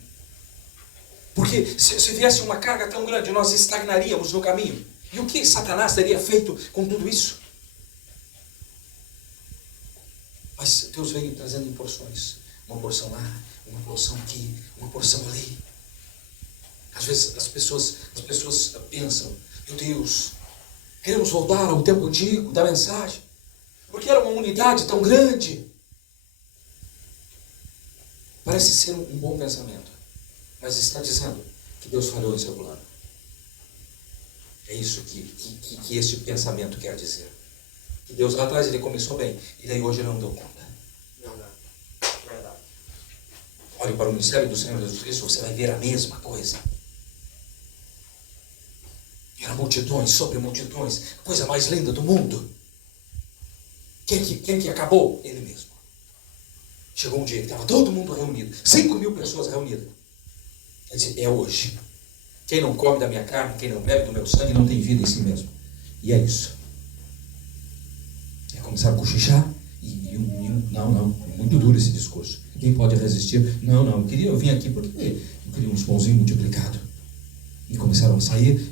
Porque se viesse uma carga tão grande, nós estagnaríamos no caminho. E o que Satanás teria feito com tudo isso? Mas Deus veio trazendo em porções. Uma porção lá, uma porção aqui, uma porção ali. Às vezes as pessoas pensam, meu Deus, queremos voltar ao tempo antigo da mensagem. Porque era uma unidade tão grande. Parece ser um bom pensamento, mas está dizendo que Deus falhou em seu plano. É isso que esse pensamento quer dizer. Que Deus lá atrás ele começou bem, e daí hoje ele não deu conta. Verdade. Olhe para o ministério do Senhor Jesus Cristo, você vai ver a mesma coisa. Era multidões sobre multidões, coisa mais linda do mundo. Quem que acabou? Ele mesmo. Chegou um dia que estava todo mundo reunido, 5.000 pessoas reunidas. Ele disse, é hoje. Quem não come da minha carne, quem não bebe do meu sangue, não tem vida em si mesmo. E é isso. É começar a cochichar não, muito duro esse discurso. Quem pode resistir? Não, eu vim aqui porque eu queria uns pãozinhos multiplicados. E começaram a sair,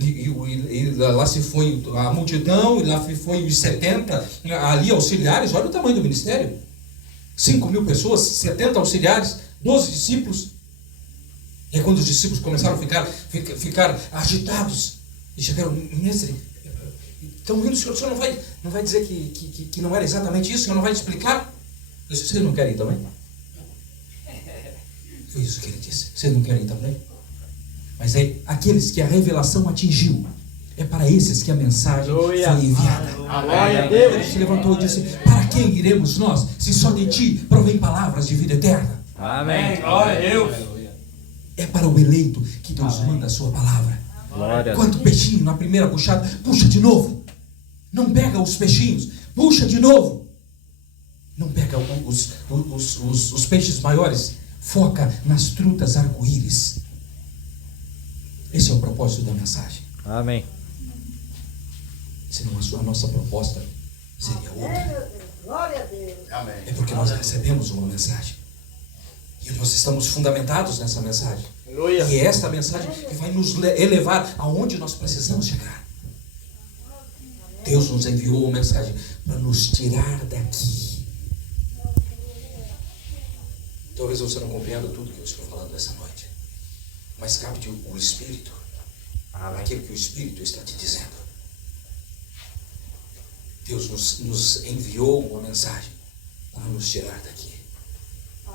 e lá se foi a multidão, e lá foi os 70 ali auxiliares. Olha o tamanho do ministério. 5.000 pessoas, 70 auxiliares, 12 discípulos. E aí quando os discípulos começaram a ficar agitados, e chegaram, mestre, estão rindo, o senhor não vai dizer que não era exatamente isso, o senhor não vai explicar? Eu disse, vocês não querem ir também? Foi isso que ele disse, vocês não querem ir também? Mas é aqueles que a revelação atingiu, é para esses que a mensagem foi enviada. Glória a Deus. Ele se levantou e disse, para quem iremos nós, se só de ti provém palavras de vida eterna? Amém. Glória a Deus. É para o eleito que Deus manda a sua palavra. Glória a Deus. Quanto peixinho na primeira puxada, puxa de novo. Não pega os peixinhos, puxa de novo. Não pega os peixes maiores, foca nas trutas arco-íris. Esse é o propósito da mensagem. Amém. Senão a nossa proposta seria outra. Glória a Deus. Amém. É porque nós recebemos uma mensagem. E nós estamos fundamentados nessa mensagem. Aleluia. E é esta mensagem que vai nos elevar aonde nós precisamos chegar. Deus nos enviou uma mensagem para nos tirar daqui. Talvez você não compreenda tudo que eu estou falando nessa noite, mas capte o Espírito, aquilo que o Espírito está te dizendo. Deus nos enviou uma mensagem para nos tirar daqui.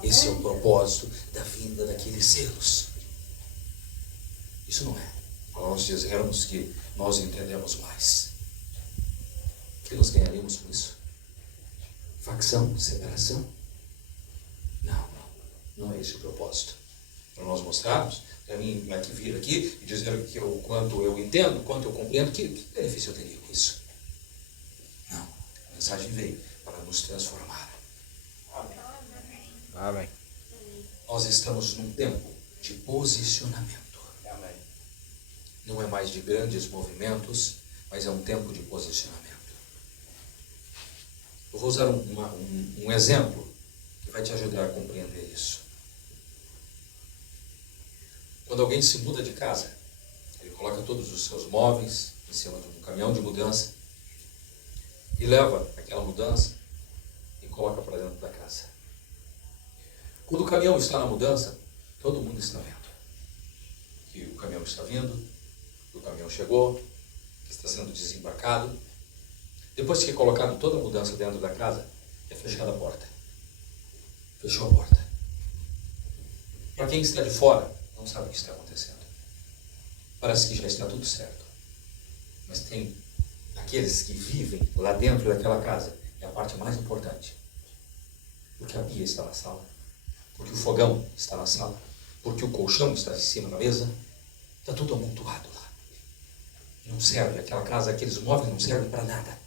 Esse é o propósito da vinda daqueles selos. Isso não é para nós dizermos que nós entendemos mais. O que nós ganharíamos com isso? Facção, separação? Não é esse o propósito. Para nós mostrarmos, para mim vir aqui e dizer que quanto eu entendo, quanto eu compreendo, que benefício eu teria com isso? Não. A mensagem veio para nos transformar. Amém. Nós estamos num tempo de posicionamento. Amém. Não é mais de grandes movimentos, mas é um tempo de posicionamento. Eu vou usar um exemplo que vai te ajudar a compreender isso. Quando alguém se muda de casa, ele coloca todos os seus móveis em cima de um caminhão de mudança e leva aquela mudança e coloca para dentro da casa. Quando o caminhão está na mudança, todo mundo está vendo que o caminhão está vindo, que o caminhão chegou, que está sendo desembarcado. Depois que é colocado toda a mudança dentro da casa, é fechada a porta. Fechou a porta. Para quem está de fora, não sabe o que está acontecendo. Parece que já está tudo certo. Mas tem aqueles que vivem lá dentro daquela casa, é a parte mais importante. Porque a pia está na sala, porque o fogão está na sala, porque o colchão está em cima da mesa, está tudo amontoado lá. Não serve, aquela casa, aqueles móveis não servem para nada.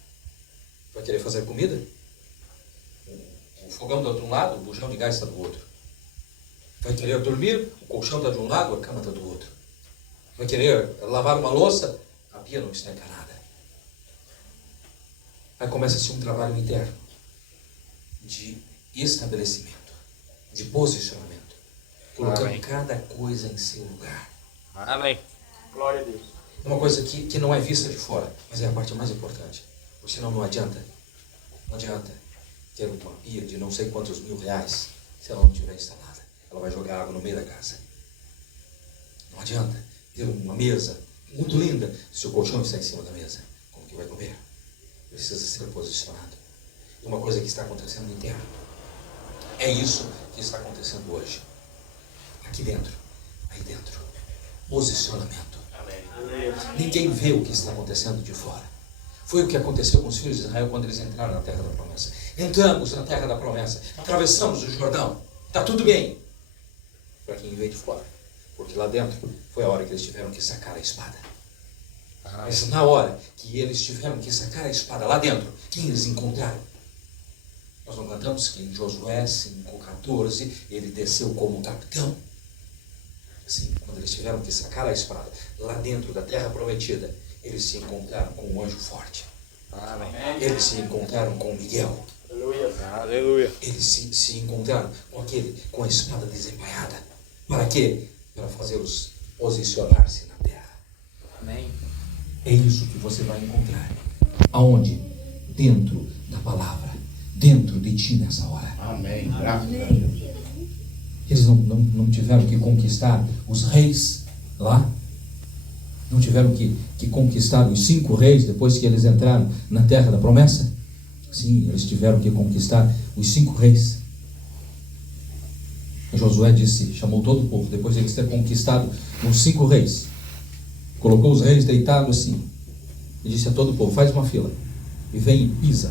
Vai querer fazer comida? O fogão está de um lado, o bujão de gás está do outro. Vai querer dormir? O colchão está de um lado, a cama está do outro. Vai querer lavar uma louça? A pia não está encanada. Aí começa-se um trabalho interno de estabelecimento, de posicionamento, colocando cada coisa em seu lugar. Amém. Glória a Deus. É uma coisa que não é vista de fora, mas é a parte mais importante. Porque senão não adianta. Não adianta ter uma pia de não sei quantos R$1.000 se ela não estiver instalada. Ela vai jogar água no meio da casa. Não adianta ter uma mesa muito linda se o colchão está em cima da mesa. Como que vai comer? Precisa ser posicionado. É uma coisa que está acontecendo interno. É isso que está acontecendo hoje. Aqui dentro. Aí dentro. Posicionamento. Amém. Ninguém vê o que está acontecendo de fora. Foi o que aconteceu com os filhos de Israel quando eles entraram na terra da promessa. Entramos na terra da promessa. Atravessamos o Jordão. Está tudo bem. Para quem veio de fora. Porque lá dentro foi a hora que eles tiveram que sacar a espada. Mas na hora que eles tiveram que sacar a espada lá dentro, quem eles encontraram? Nós não cantamos que em Josué 5:14 ele desceu como capitão. Sim, quando eles tiveram que sacar a espada lá dentro da terra prometida, eles se encontraram com um anjo forte. Amém. Eles se encontraram com Miguel. Aleluia. Aleluia. Eles se encontraram com a espada desembainhada. Para quê? Para fazê-los posicionar-se na terra. Amém. É isso que você vai encontrar. Aonde? Dentro da palavra. Dentro de ti nessa hora. Amém. Graças a Deus. Eles não tiveram que conquistar os reis lá. Não tiveram que conquistar os 5 reis depois que eles entraram na terra da promessa? Sim, eles tiveram que conquistar os 5 reis. Josué disse, chamou todo o povo, depois de eles terem conquistado os 5 reis. Colocou os reis deitados assim. E disse a todo o povo, faz uma fila. E vem e pisa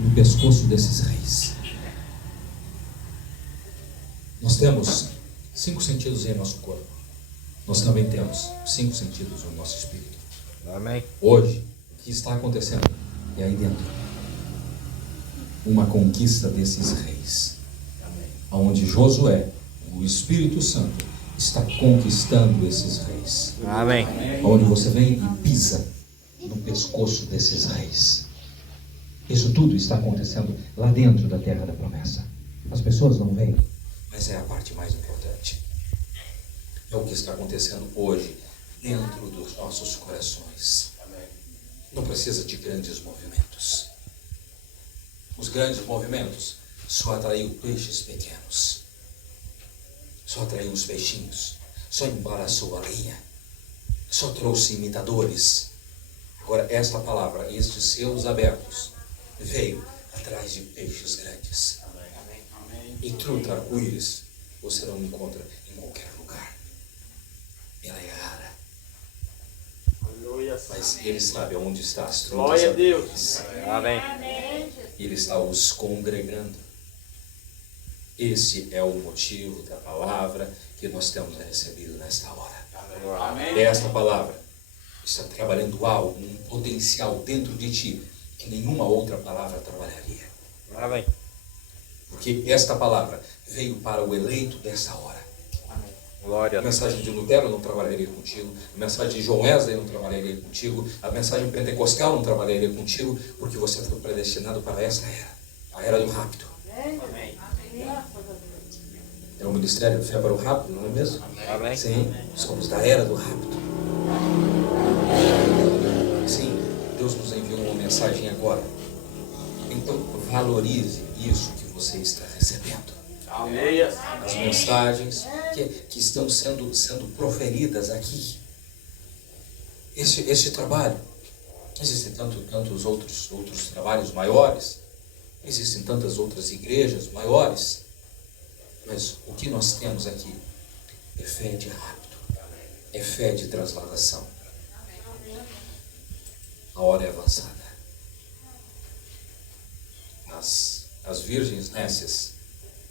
no pescoço desses reis. Nós temos 5 sentidos em nosso corpo. Nós também temos 5 sentidos no nosso espírito. Amém. Hoje, o que está acontecendo é aí dentro uma conquista desses reis. Onde Josué, o Espírito Santo, está conquistando esses reis. Amém. Onde você vem e pisa no pescoço desses reis. Isso tudo está acontecendo lá dentro da terra da promessa. As pessoas não veem, Mas é a parte mais importante. É o que está acontecendo hoje dentro dos nossos corações. Não precisa de grandes movimentos. Os grandes movimentos só atraiu peixes pequenos. Só atraiu os peixinhos. Só embaraçou a linha. Só trouxe imitadores. Agora, esta palavra, estes seus abertos, veio atrás de peixes grandes. E truta arco-íris você não encontra em qualquer lugar. Ela é rara. Mas ele sabe onde está as trutas. Glória a Deus. Amém. Ele está os congregando. Esse é o motivo da palavra que nós temos recebido nesta hora. Amém. Esta palavra está trabalhando algo, um potencial dentro de ti que nenhuma outra palavra trabalharia. Amém. Porque esta palavra veio para o eleito desta hora. Glória A a Deus. mensagem de Lutero não trabalharia contigo, a mensagem de John Wesley não trabalharia contigo, a mensagem pentecostal não trabalharia contigo, porque você foi predestinado para essa era, a era do rapto. Amém. É o ministério de fé para o rapto, não é mesmo? Amém. Sim, somos da era do rapto. Sim, Deus nos enviou uma mensagem agora. Então valorize isso que você está recebendo. Amém. As mensagens que estão sendo proferidas aqui. Esse trabalho. Existem tantos outros trabalhos maiores. Existem tantas outras igrejas maiores. Mas o que nós temos aqui é fé de rapto. É fé de transladação. A hora é avançada. As virgens nécias,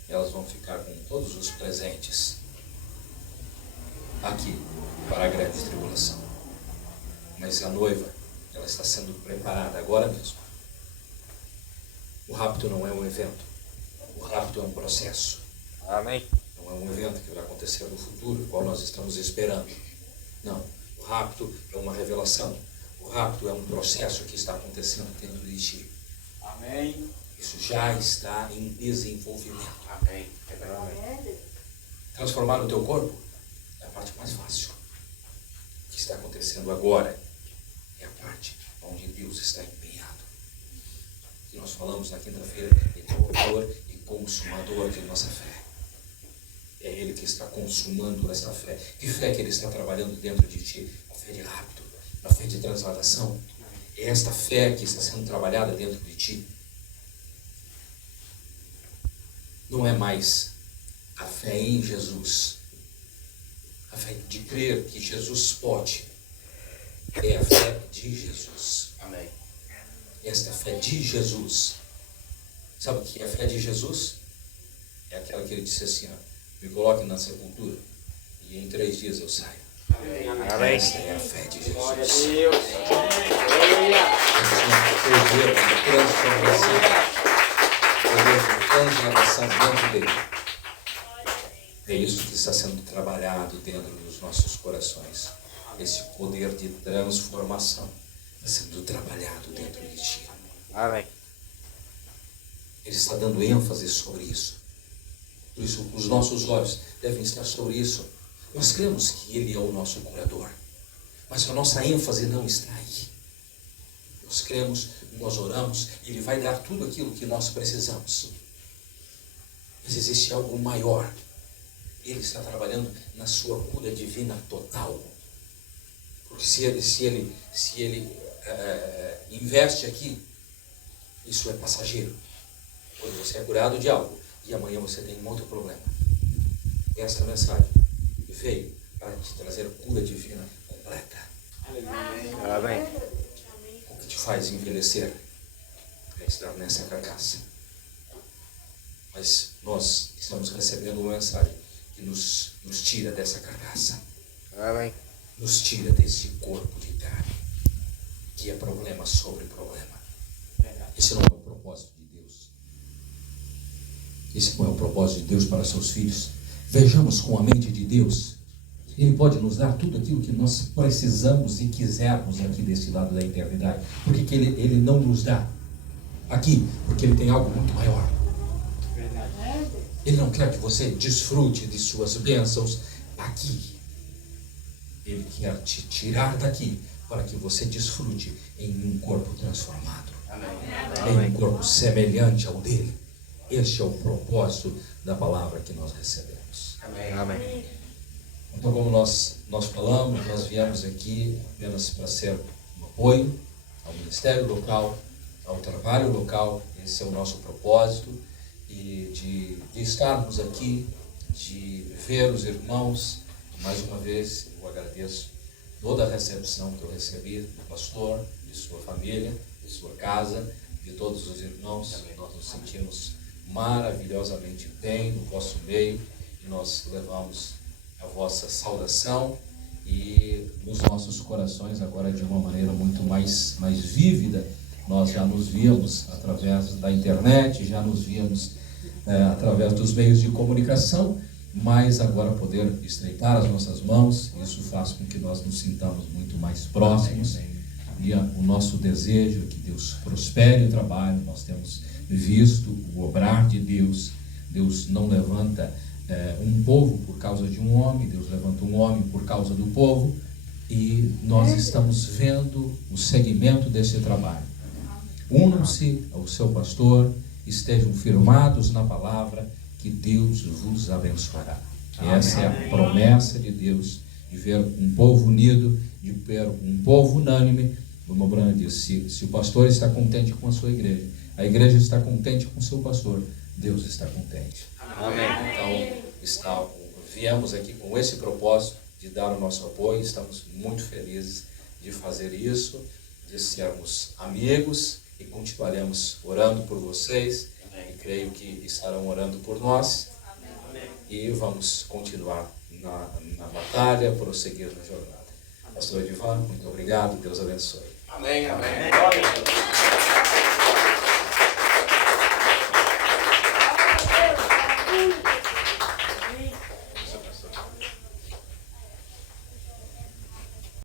elas vão ficar com todos os presentes aqui para a grande tribulação. Mas a noiva, ela está sendo preparada agora mesmo. O rapto não é um evento. O rapto é um processo. Amém. Não é um evento que vai acontecer no futuro, qual nós estamos esperando. Não. O rapto é uma revelação. O rapto é um processo que está acontecendo dentro de ti. Amém. Isso já está em desenvolvimento. Amém. Transformar o teu corpo é a parte mais fácil. O que está acontecendo agora é a parte onde Deus está empenhado. E nós falamos na quinta-feira, Ele é o autor e consumador de nossa fé. É Ele que está consumando essa fé. Que fé que Ele está trabalhando dentro de ti? A fé de rapto, a fé de transladação. É esta fé que está sendo trabalhada dentro de ti. Não é mais a fé em Jesus, a fé de crer que Jesus pode. É a fé de Jesus. Amém. Esta fé de Jesus. Sabe o que é a fé de Jesus? É aquela que ele disse assim, ó, me coloque na sepultura e em 3 dias eu saio. Amém. Esta é a fé de Glória a Jesus. Deus. Aleluia. Perder a transformação dentro dele. É isso que está sendo trabalhado dentro dos nossos corações. Esse poder de transformação está sendo trabalhado dentro de ti. Amém. Ele está dando ênfase sobre isso. Por isso, os nossos olhos devem estar sobre isso. Nós cremos que Ele é o nosso curador, mas a nossa ênfase não está aí. Nós cremos, nós oramos, e Ele vai dar tudo aquilo que nós precisamos. Mas existe algo maior. Ele está trabalhando na sua cura divina total. Porque se ele investe aqui, isso é passageiro. Hoje você é curado de algo e amanhã você tem um outro problema. Esta mensagem veio para te trazer cura divina completa. Amém. O que te faz envelhecer é estar nessa carcaça. Mas nós estamos recebendo uma mensagem que nos tira dessa carcaça. Amém. Nos tira desse corpo de carne, que é problema sobre problema. Esse não é o propósito de Deus. Esse não é o propósito de Deus para seus filhos. Vejamos com a mente de Deus. Ele pode nos dar tudo aquilo que nós precisamos e quisermos aqui desse lado da eternidade. Por que ele não nos dá aqui? Porque Ele tem algo muito maior. Ele não quer que você desfrute de suas bênçãos aqui. Ele quer te tirar daqui para que você desfrute em um corpo transformado. Em um corpo semelhante ao dele. Este é o propósito da palavra que nós recebemos. Amém. Então, como nós falamos, nós viemos aqui apenas para ser um apoio ao ministério local, ao trabalho local. Esse é o nosso propósito. E de estarmos aqui, de ver os irmãos. Mais uma vez, eu agradeço toda a recepção que eu recebi do pastor, de sua família, de sua casa, de todos os irmãos. Nós nos sentimos maravilhosamente bem no vosso meio e nós levamos a vossa saudação e nos nossos corações agora de uma maneira muito mais vívida. Nós já nos víamos através da internet, já nos víamos através dos meios de comunicação, mas agora poder estreitar as nossas mãos, isso faz com que nós nos sintamos muito mais próximos. E o nosso desejo é que Deus prospere o trabalho. Nós temos visto o obrar de Deus. Deus não levanta um povo por causa de um homem, Deus levanta um homem por causa do povo, e nós estamos vendo o segmento desse trabalho. Unam-se ao seu pastor, estejam firmados na palavra, que Deus vos abençoará. Essa é a promessa de Deus, de ver um povo unido, de ver um povo unânime. O irmão Bruno disse, se o pastor está contente com a igreja está contente com o seu pastor, Deus está contente. Amém. Então, viemos aqui com esse propósito de dar o nosso apoio. Estamos muito felizes de fazer isso, de sermos amigos, e continuaremos orando por vocês. E creio que estarão orando por nós. E vamos continuar na batalha, prosseguir na jornada. Pastor Edivan, muito obrigado. Deus abençoe. Amém. Glória a Deus.